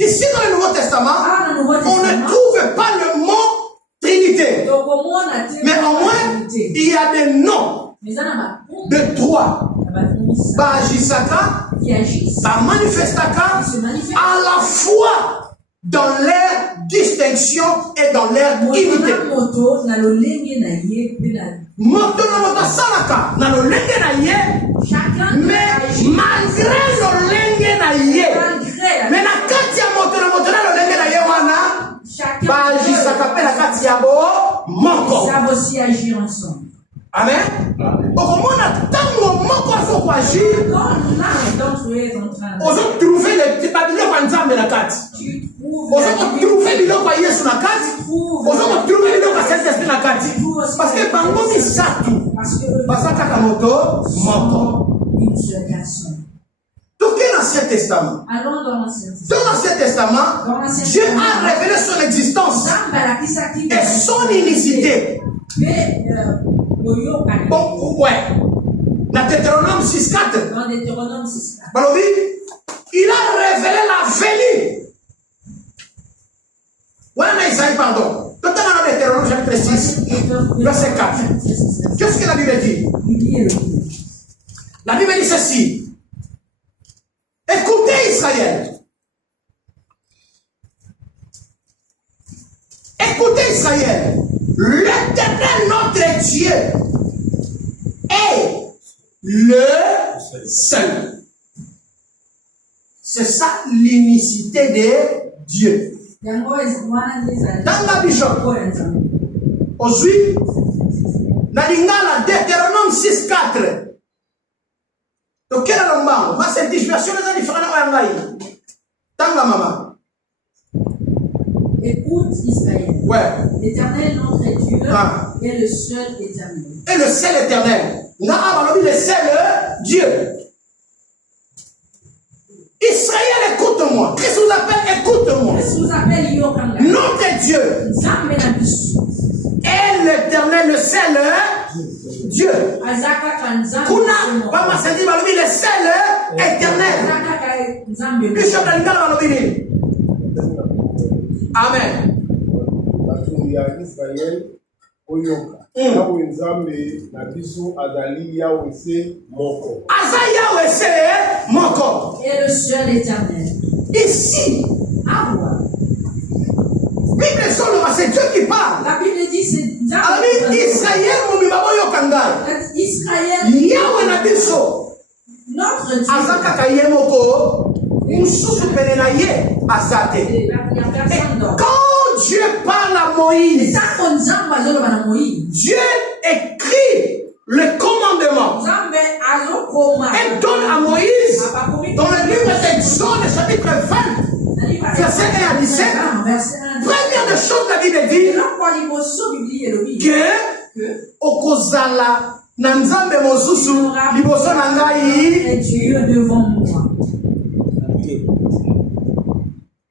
Ici, dans le Nouveau Testament, on ne trouve pas le mot Trinité. Mais au moins, il y a des noms de trois. Bagisaka, Manifestaka, à la fois dans leur distinction et dans leur unité. Moto na salaka na lolenge na ye, mais malgré lolenge na ye, mais na kati ya moto na lolenge na ye wana, bagisaka pe na kati ya bo moko. Ils savent aussi agir ensemble. Amen. Okomona tango moko aso ko agir. Ozo trouver le biloko ya nzambe na kati. Ozo trouver biloko ya Yesu na kati. Ozo trouver biloko ya Saint-Esprit na kati. Parce que bango misatu basaka moto moko. Une seule personne. Donc l'Ancien Testament. Allons dans l'Ancien Testament. Dans l'Ancien Testament, Dieu a révélé son existence et son unicité. Bon, ouais. Dans Deutéronome 6.4. Dans Deutéronome 6.4. Il a révélé la venue. Ouais, mais Isaïe, pardon. Dans Deutéronome chapitre 6, verset 4. Qu'est-ce que la Bible dit? La Bible dit ceci. Écoutez Israël. Écoutez Israël. L'Éternel notre Dieu est le seul. C'est ça l'unicité de Dieu. Dans la Bible, aujourd'hui, dans l'Ingala, Deutéronome 6.4. Donc, quelle est la langue? Moi, c'est une version différente. Dans la maman. Écoute Israël. Ouais. L'Éternel notre Dieu est le seul éternel. Et le seul éternel. Le seul Dieu. Israël, écoute-moi. Qu'est-ce que vous appelez écoute-moi? Qu'est-ce que vous appelez Yokanga? Notre Dieu. Et l'éternel, le seul Dieu. Kuna, Papa s'est dit, le seul éternel. Bishop Dalingala Balobini. Amen. Israël, Oyoka. Yawe nzambe na biso azali Yawe se moko. Yawe se moko. Et le seul éternel. Ici. Bible solo, c'est Dieu qui parle. La Bible dit c'est Israël mobimabo yokanga. Israël. Yawe na biso. Notre Dieu. Azaka kayemoko. Mususu penenaye azate. Il n'y a personne d'autre. Quand Dieu parle à Moïse, Dieu écrit le commandement et donne à Moïse dans le livre d'Exode, chapitre 20, verset 1 à 17. Première des choses, la Bible dit que okozala na nzambe mosusu liboso na ngai. Dieu devant moi.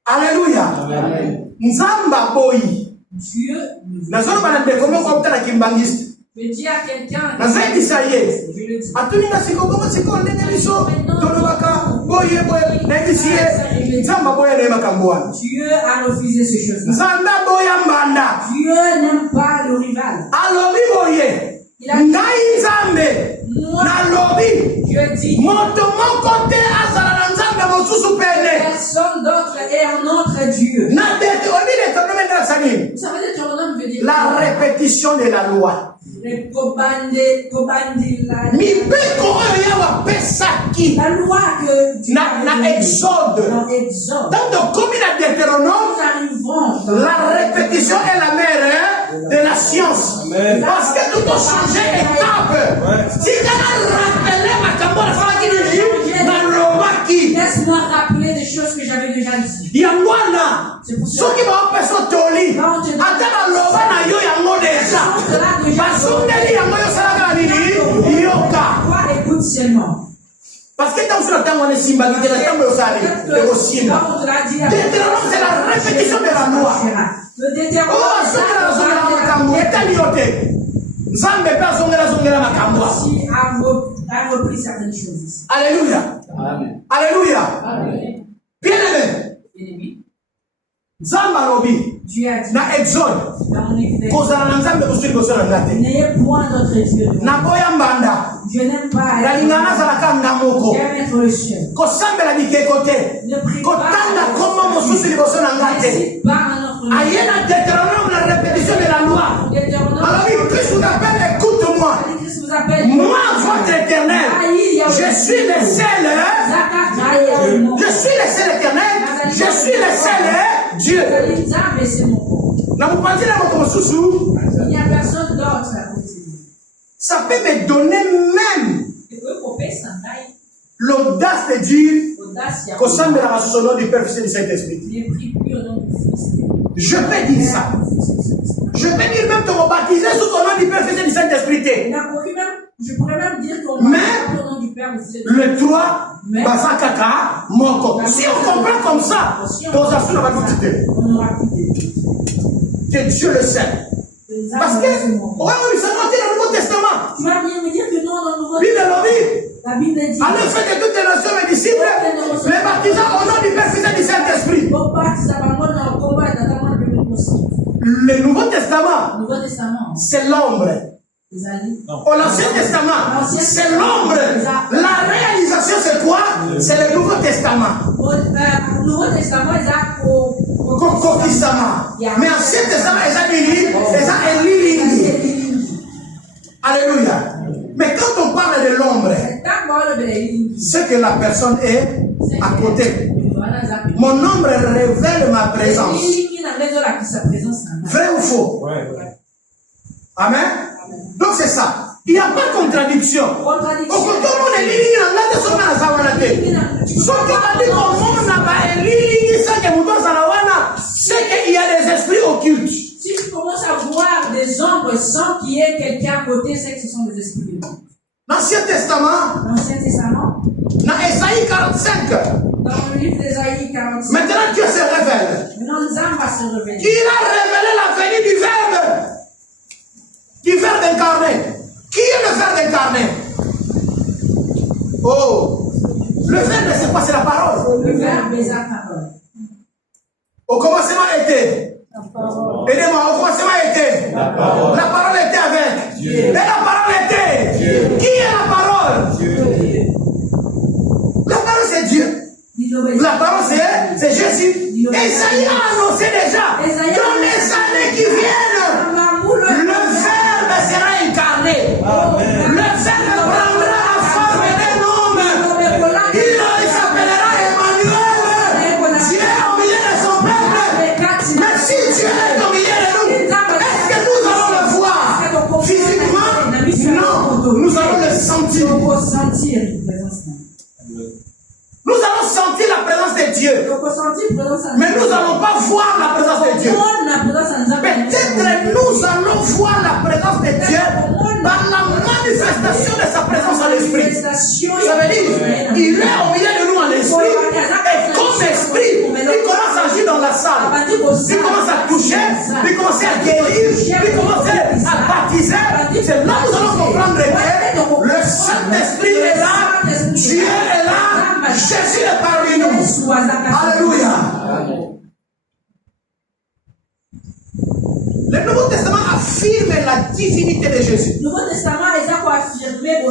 Alléluia. Nzamba boyi. Dieu. Nazolo banandeko moko optala kimbangiste. Je dis à quelqu'un. Nazayebisa ye. Atuninga sikobomo siko ndenge biso. Tolobaka boye boye nayebisi ye. Nzamba boye na makambo wana. Dieu a refusé ces choses-là. Nzamba boya mbanda. Dieu n'aime pas le rival. Alobi boye. Ngai nzambe. Nalobi. Dieu dit. Moto moko te azala na nzambe mosusu pene. Personne d'autre est un autre Dieu. Ça veut dire que la répétition de la loi. La loi que Dieu na Exode. Donc, comme il a Deutéronome, la répétition est la mère de la science. Amen. Parce que tout a changé d'étape. Si tu as rappelé ma campagne, laisse-moi rappeler des choses que j'avais déjà dit. Yangwana. Ceux qui vont faire son toli. Attends, l'oba na yo yango déjà. Basundeli yango yo salaka nini? Yoka. Écoute seulement. Parce que dans ce temps, on est symbolique, la temps où ça arrive, c'est aussi. Deutéronome, c'est la répétition de la loi. Le Deutéronome, c'est a repris certaines choses. Alléluia. Alléluia. Bien aimé. Zamba lobi. Dieu a dit. Na Exode. N'ayez point d'autre Dieu. Na boya mbanda. Dieu n'aime pas. La lingana zalaka ngamoko. Dieu aime être le seul. Kosambela dikekote. Kotanda koma mosusu liboso na ngate. Ayena Deutéronome la répétition de la loi. Alors Christ vous appelle, écoute-moi. Moi, votre éternel, je suis le seul. Je suis le seul éternel. Je suis le seul Dieu. Il n'y a personne d'autre à côté. Ça peut me donner même l'audace de dire qu'au sein de la raison du Père, Fils et du Saint-Esprit. Je peux dire ça. Je peux dire même qu'on va baptiser sous ton nom du Père, Fils et du Saint-Esprit. Je pourrais même dire qu'on va baptiser au nom du Père, Fils et du Saint-Esprit. Le 3, Basakaka, Moko. Si on comprend comme ça, on aura plus que Dieu le sait. Parce que, ouais, oui, ça doit être le Nouveau Testament. Tu vas venir me dire que non, dans le Nouveau Testament. La Bible dit. En effet, de toutes les nations, mes disciples, les baptisants au nom du Père, Fils et du Saint-Esprit. Le Nouveau Testament, c'est l'ombre. Au l'Ancien Testament, c'est l'ombre. La réalisation, c'est quoi? C'est le Nouveau Testament. Le Nouveau Testament, mais Ancien Testament, alléluia. Mais quand on parle de l'ombre, c'est que la personne est à côté. Mon ombre révèle ma présence. Vrai ou faux? Amen. Donc c'est ça. Il n'y a pas de contradiction. Au contraire, on est lié à la personne à la savanate. Ce qu'on a dit au monde n'a c'est qu'il y a des esprits occultes. Si tu commences à voir des ombres sans qu'il y ait quelqu'un à côté, c'est que ce sont des esprits. L'Ancien Testament. Dans Ésaïe 45. Dans le livre d'Ésaïe 45. Maintenant Dieu se révèle. Maintenant Nzamba va se révéler. Il a révélé la venue du Verbe. Du Verbe incarné. Qui est le Verbe incarné? Oh. Le Verbe, c'est quoi? C'est la parole. Le Verbe est la parole. Au commencement était. Aidez-moi, au commencement était. La parole était avec Dieu. Et la parole était Dieu. Qui est la parole? Dieu. La parole c'est Dieu. La parole c'est Jésus. Esaïe a annoncé déjà. Dans les années qui viennent, le Verbe sera incarné. Amen. Le Verbe prendra la forme d'un homme. Il s'appellera Emmanuel. sentir la présence. Nous allons sentir la présence de Dieu. Mais nous n'allons pas voir la présence de Dieu. Peut-être nous allons voir la présence de Dieu dans la manifestation de sa présence en l'esprit. Ça veut dire, il est au milieu de nous en esprit. Et comme esprit, il commence à agir dans la salle. Il commence à toucher, il commence à guérir, il commence à baptiser. C'est là que nous allons comprendre que le Saint-Esprit est là, Dieu est là, Jésus est parmi nous. Alléluia. Le Nouveau Testament affirme la divinité de Jésus. Le Nouveau Testament a affirmé et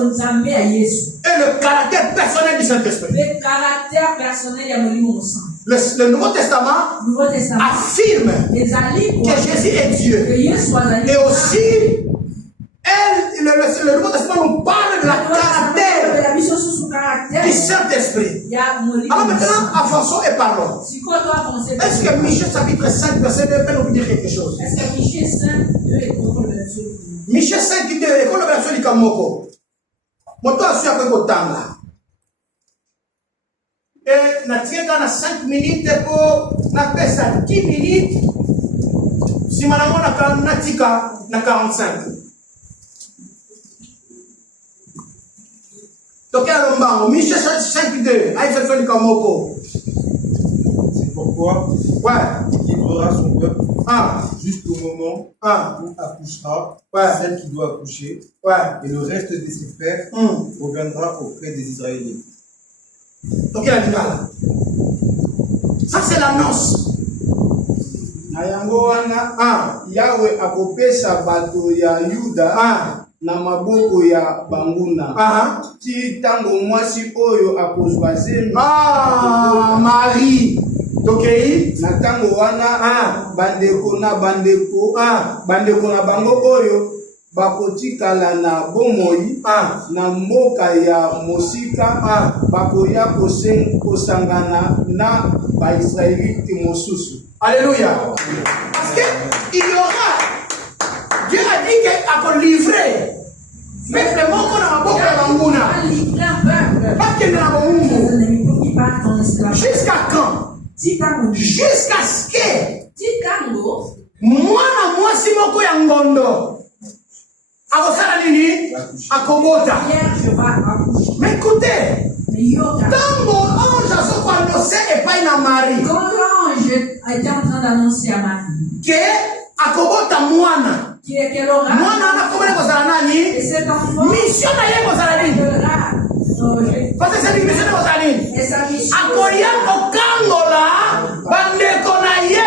le caractère personnel du Saint-Esprit. Le caractère personnel le Nouveau Testament affirme que Jésus est Dieu. Et aussi, le Nouveau Testament nous parle de la caractère du Saint-Esprit. Alors maintenant, avançons et parlons. Est-ce que Michée chapitre 5, verset 2 peut nous dire quelque chose? Est-ce que Michée 5, 2 est contre le verset? Michée 5, 2 est contre le verset du Kamoko. Moto a su à quoi tanga. Et na tienda na 5 minutes pour na pesa 10 minutes. Si manamo na tika na 45. Tokea lombango, Michée 5, 2, aïe fait du Kamoko. C'est pourquoi il livrera son peuple jusqu'au moment où accouchera celle qui doit accoucher, et le reste de ses frères reviendra auprès des Israéliens. Donc il a dit là. Ça c'est l'annonce. Na yango wana Yahweh akopesa bato ya Yuda na maboko ya banguna. Ti tango mwasi oyo akozwa zembe Marie. Tokei na tango wana bandeko na bango oyo bakotikala na bomoi na mboka ya mosika bakoya kosangana na baisraélite mosusu. Alléluia. Parce que il y aura, Dieu a dit qu'il a livré peuple moko na maboko ya banguna. Pas qu'il na bongo. Jusqu'à quand? Jusqu'à ce que mwana mwasi moko ya ngondo akosala nini? Akobota. Mais écoutez, tango ange azoko annoncer epai na Marie, quand l'ange était en train d'annoncer à Marie que akobota mwana, mwana anakomele kozala nani? Mission na ye kozala nini? Parce que c'est une mission kozala nini? Akoya kokangola bandeko na ye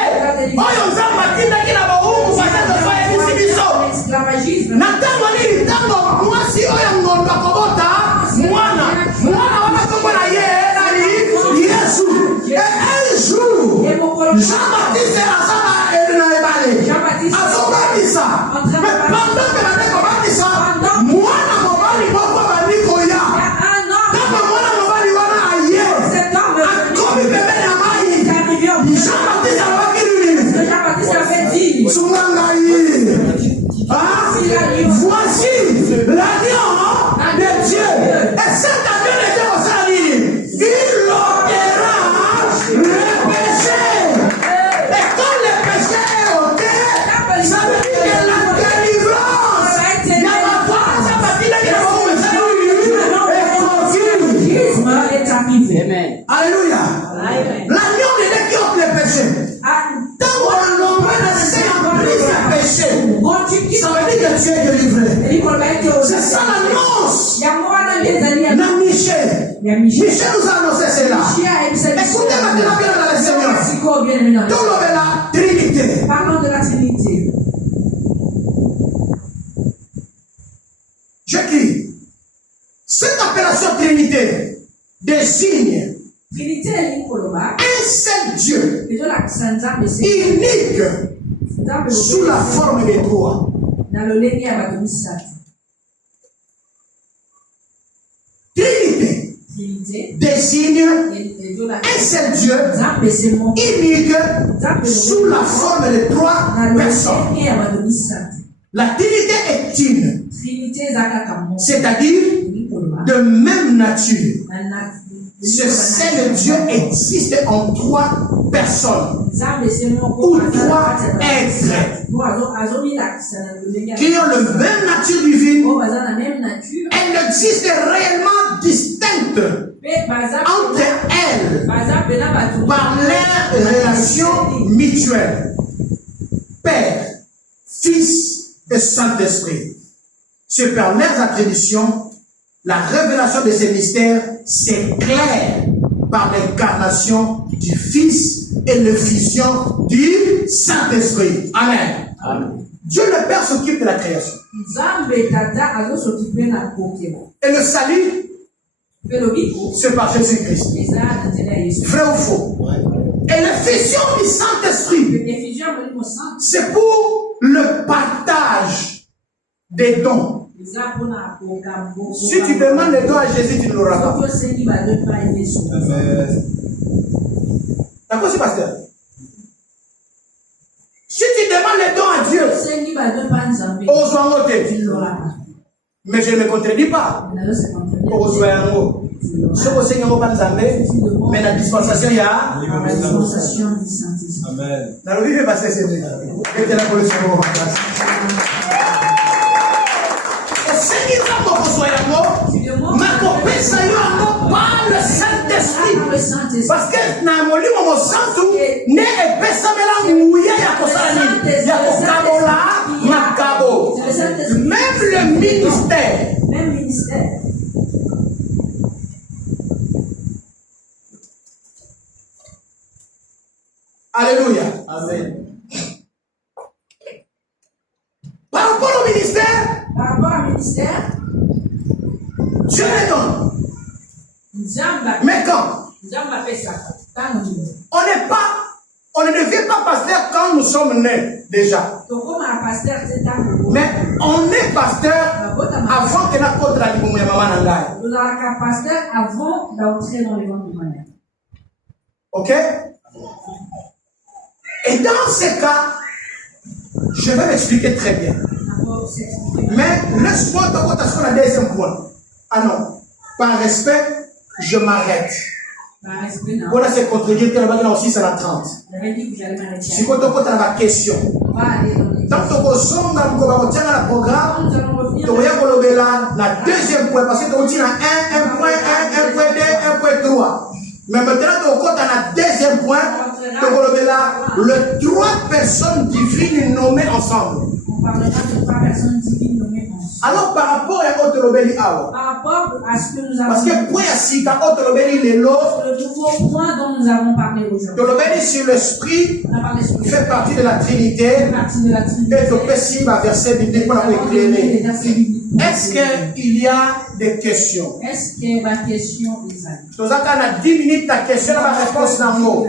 oyo nzambe atindaki na bawumbu bazazofa yebisi biso na ntango nini? Ntango mwasi oyo ngondo akobota mwana wana kombo na ye nani? Yesu. Et un jour Jean-Baptiste azala na ebale azobabisa, mais pendant que bandeko babisa mwana mobali moko bandi koya. Ntango mwana mobali wana aye akomi pembeni ya mai, Jean-Baptiste alobaki nini? Sunga ngai. Voici l'agneau de Dieu. Et cet agneau de Dieu au salut, il ôtera le péché. Et quand le péché est ôté, ça veut dire que la délivrance, il y a la foi, ça va dire que le est tranquille. Alléluia. L'agneau de Dieu qui ôte le péché. Tant qu'on l'ombre de ses emprises de péché, ça veut dire que tu es délivré. C'est ça l'annonce. Na Michée. Michée nous a annoncé cela. Écoutez maintenant bien dans le Seigneur. Tout le la Trinité. Parlons de la Trinité. Je crie. Cette appellation Trinité désigne un seul Dieu unique sous la forme de trois. Trinité désigne un seul Dieu unique sous la forme de trois personnes. La Trinité est une, c'est-à-dire koloba. de même nature. Na Ce seul Dieu existe en 3 personnes Nzambe se moko ou aza 3 na kati ya êtres po azomilakisa na lolenge ya qui ont la même nature divine. po baza na même nature Elles existent réellement distinctes pe baza entre elles baza pena bato par leur relation mutuelle. Père, Fils et Saint-Esprit. C'est par leurs attributions, la révélation de ces mystères s'éclaire par l'incarnation du Fils et l'effusion du Saint-Esprit. Amen. Amen. Dieu le Père s'occupe de la création. Nzambe tata azosokipe na kokelo Et le salut, pe lobiko c'est par Jésus-Christ. eza na nzela ya Yesu. Vrai ou faux? Et l'effusion du Saint-Esprit, Effusion ya Molimo Santo c'est pour le partage des dons. eza mpona kokambo. Si tu demandes les dons à Jésus, tu ne l'auras pas. Soki osengi bato pa Yesu. Amen. D'accord, c'est pasteur? Si tu demandes les dons à Dieu, Osengi bato pa Nzambe. aux oiseaux, Tu ne l'auras pas. mais je ne me contredis pas. Nazo se contredire. Aux oiseaux. Ce que c'est que mais la dispensation, il y a. La dispensation du Saint-Esprit. Amen. Dans le vivre, c'est vrai. Mettez la police en place. Par le Saint-Esprit. Parce que dans mon livre, mon sang, ne est pas ça, mais là, mouillé, il y a même le ministère. Même ministère. Alléluia. Amen. Par rapport au ministère, Par rapport au ministère, Dieu les donne. Nzamba. Mais quand Nzamba pesaka. Tango nini. on ne devient pas pasteur quand nous sommes nés déjà. Tokoma pasteur te tango. Mais on est pasteur avant que nous contre la liboumou ya maman nangai. Nous avons un pasteur avant d'entrer dans les ventres de ma mère. Ok? Et dans ces cas, je vais m'expliquer très bien. Mais laisse-moi te compter sur le deuxième point. Ah non, par respect, je m'arrête. Par respect, non. Voilà, c'est contredire que la aussi, c'est la 30. J'avais dit que j'allais m'arrêter. Si vous avez ma question, On va aller dans les... donc tu as le programme, Nous allons revenir. tu as la deuxième point, parce que tu as 1.1, 1.2, 1.3. Mais maintenant, tu as la deuxième point, tu as le 3 personnes divines nommées ensemble. On parlera de 3 personnes divines nommées ensemble. Alors, par rapport à Otorobeli Awa, Par rapport à ce que nous avons... parce que pour Yassika, Otorobeli Lelo, le nouveau point dont nous avons parlé aujourd'hui. Otorobeli sur l'esprit On a parlé sur le fait partie de la Trinité. partie de la Trinité. Et donc, si ma verset biblique pour éclairer. Est-ce qu'il y a des questions? Est-ce que ma question est ça? Nous avons 10 minutes, la question, la réponse dans le mot.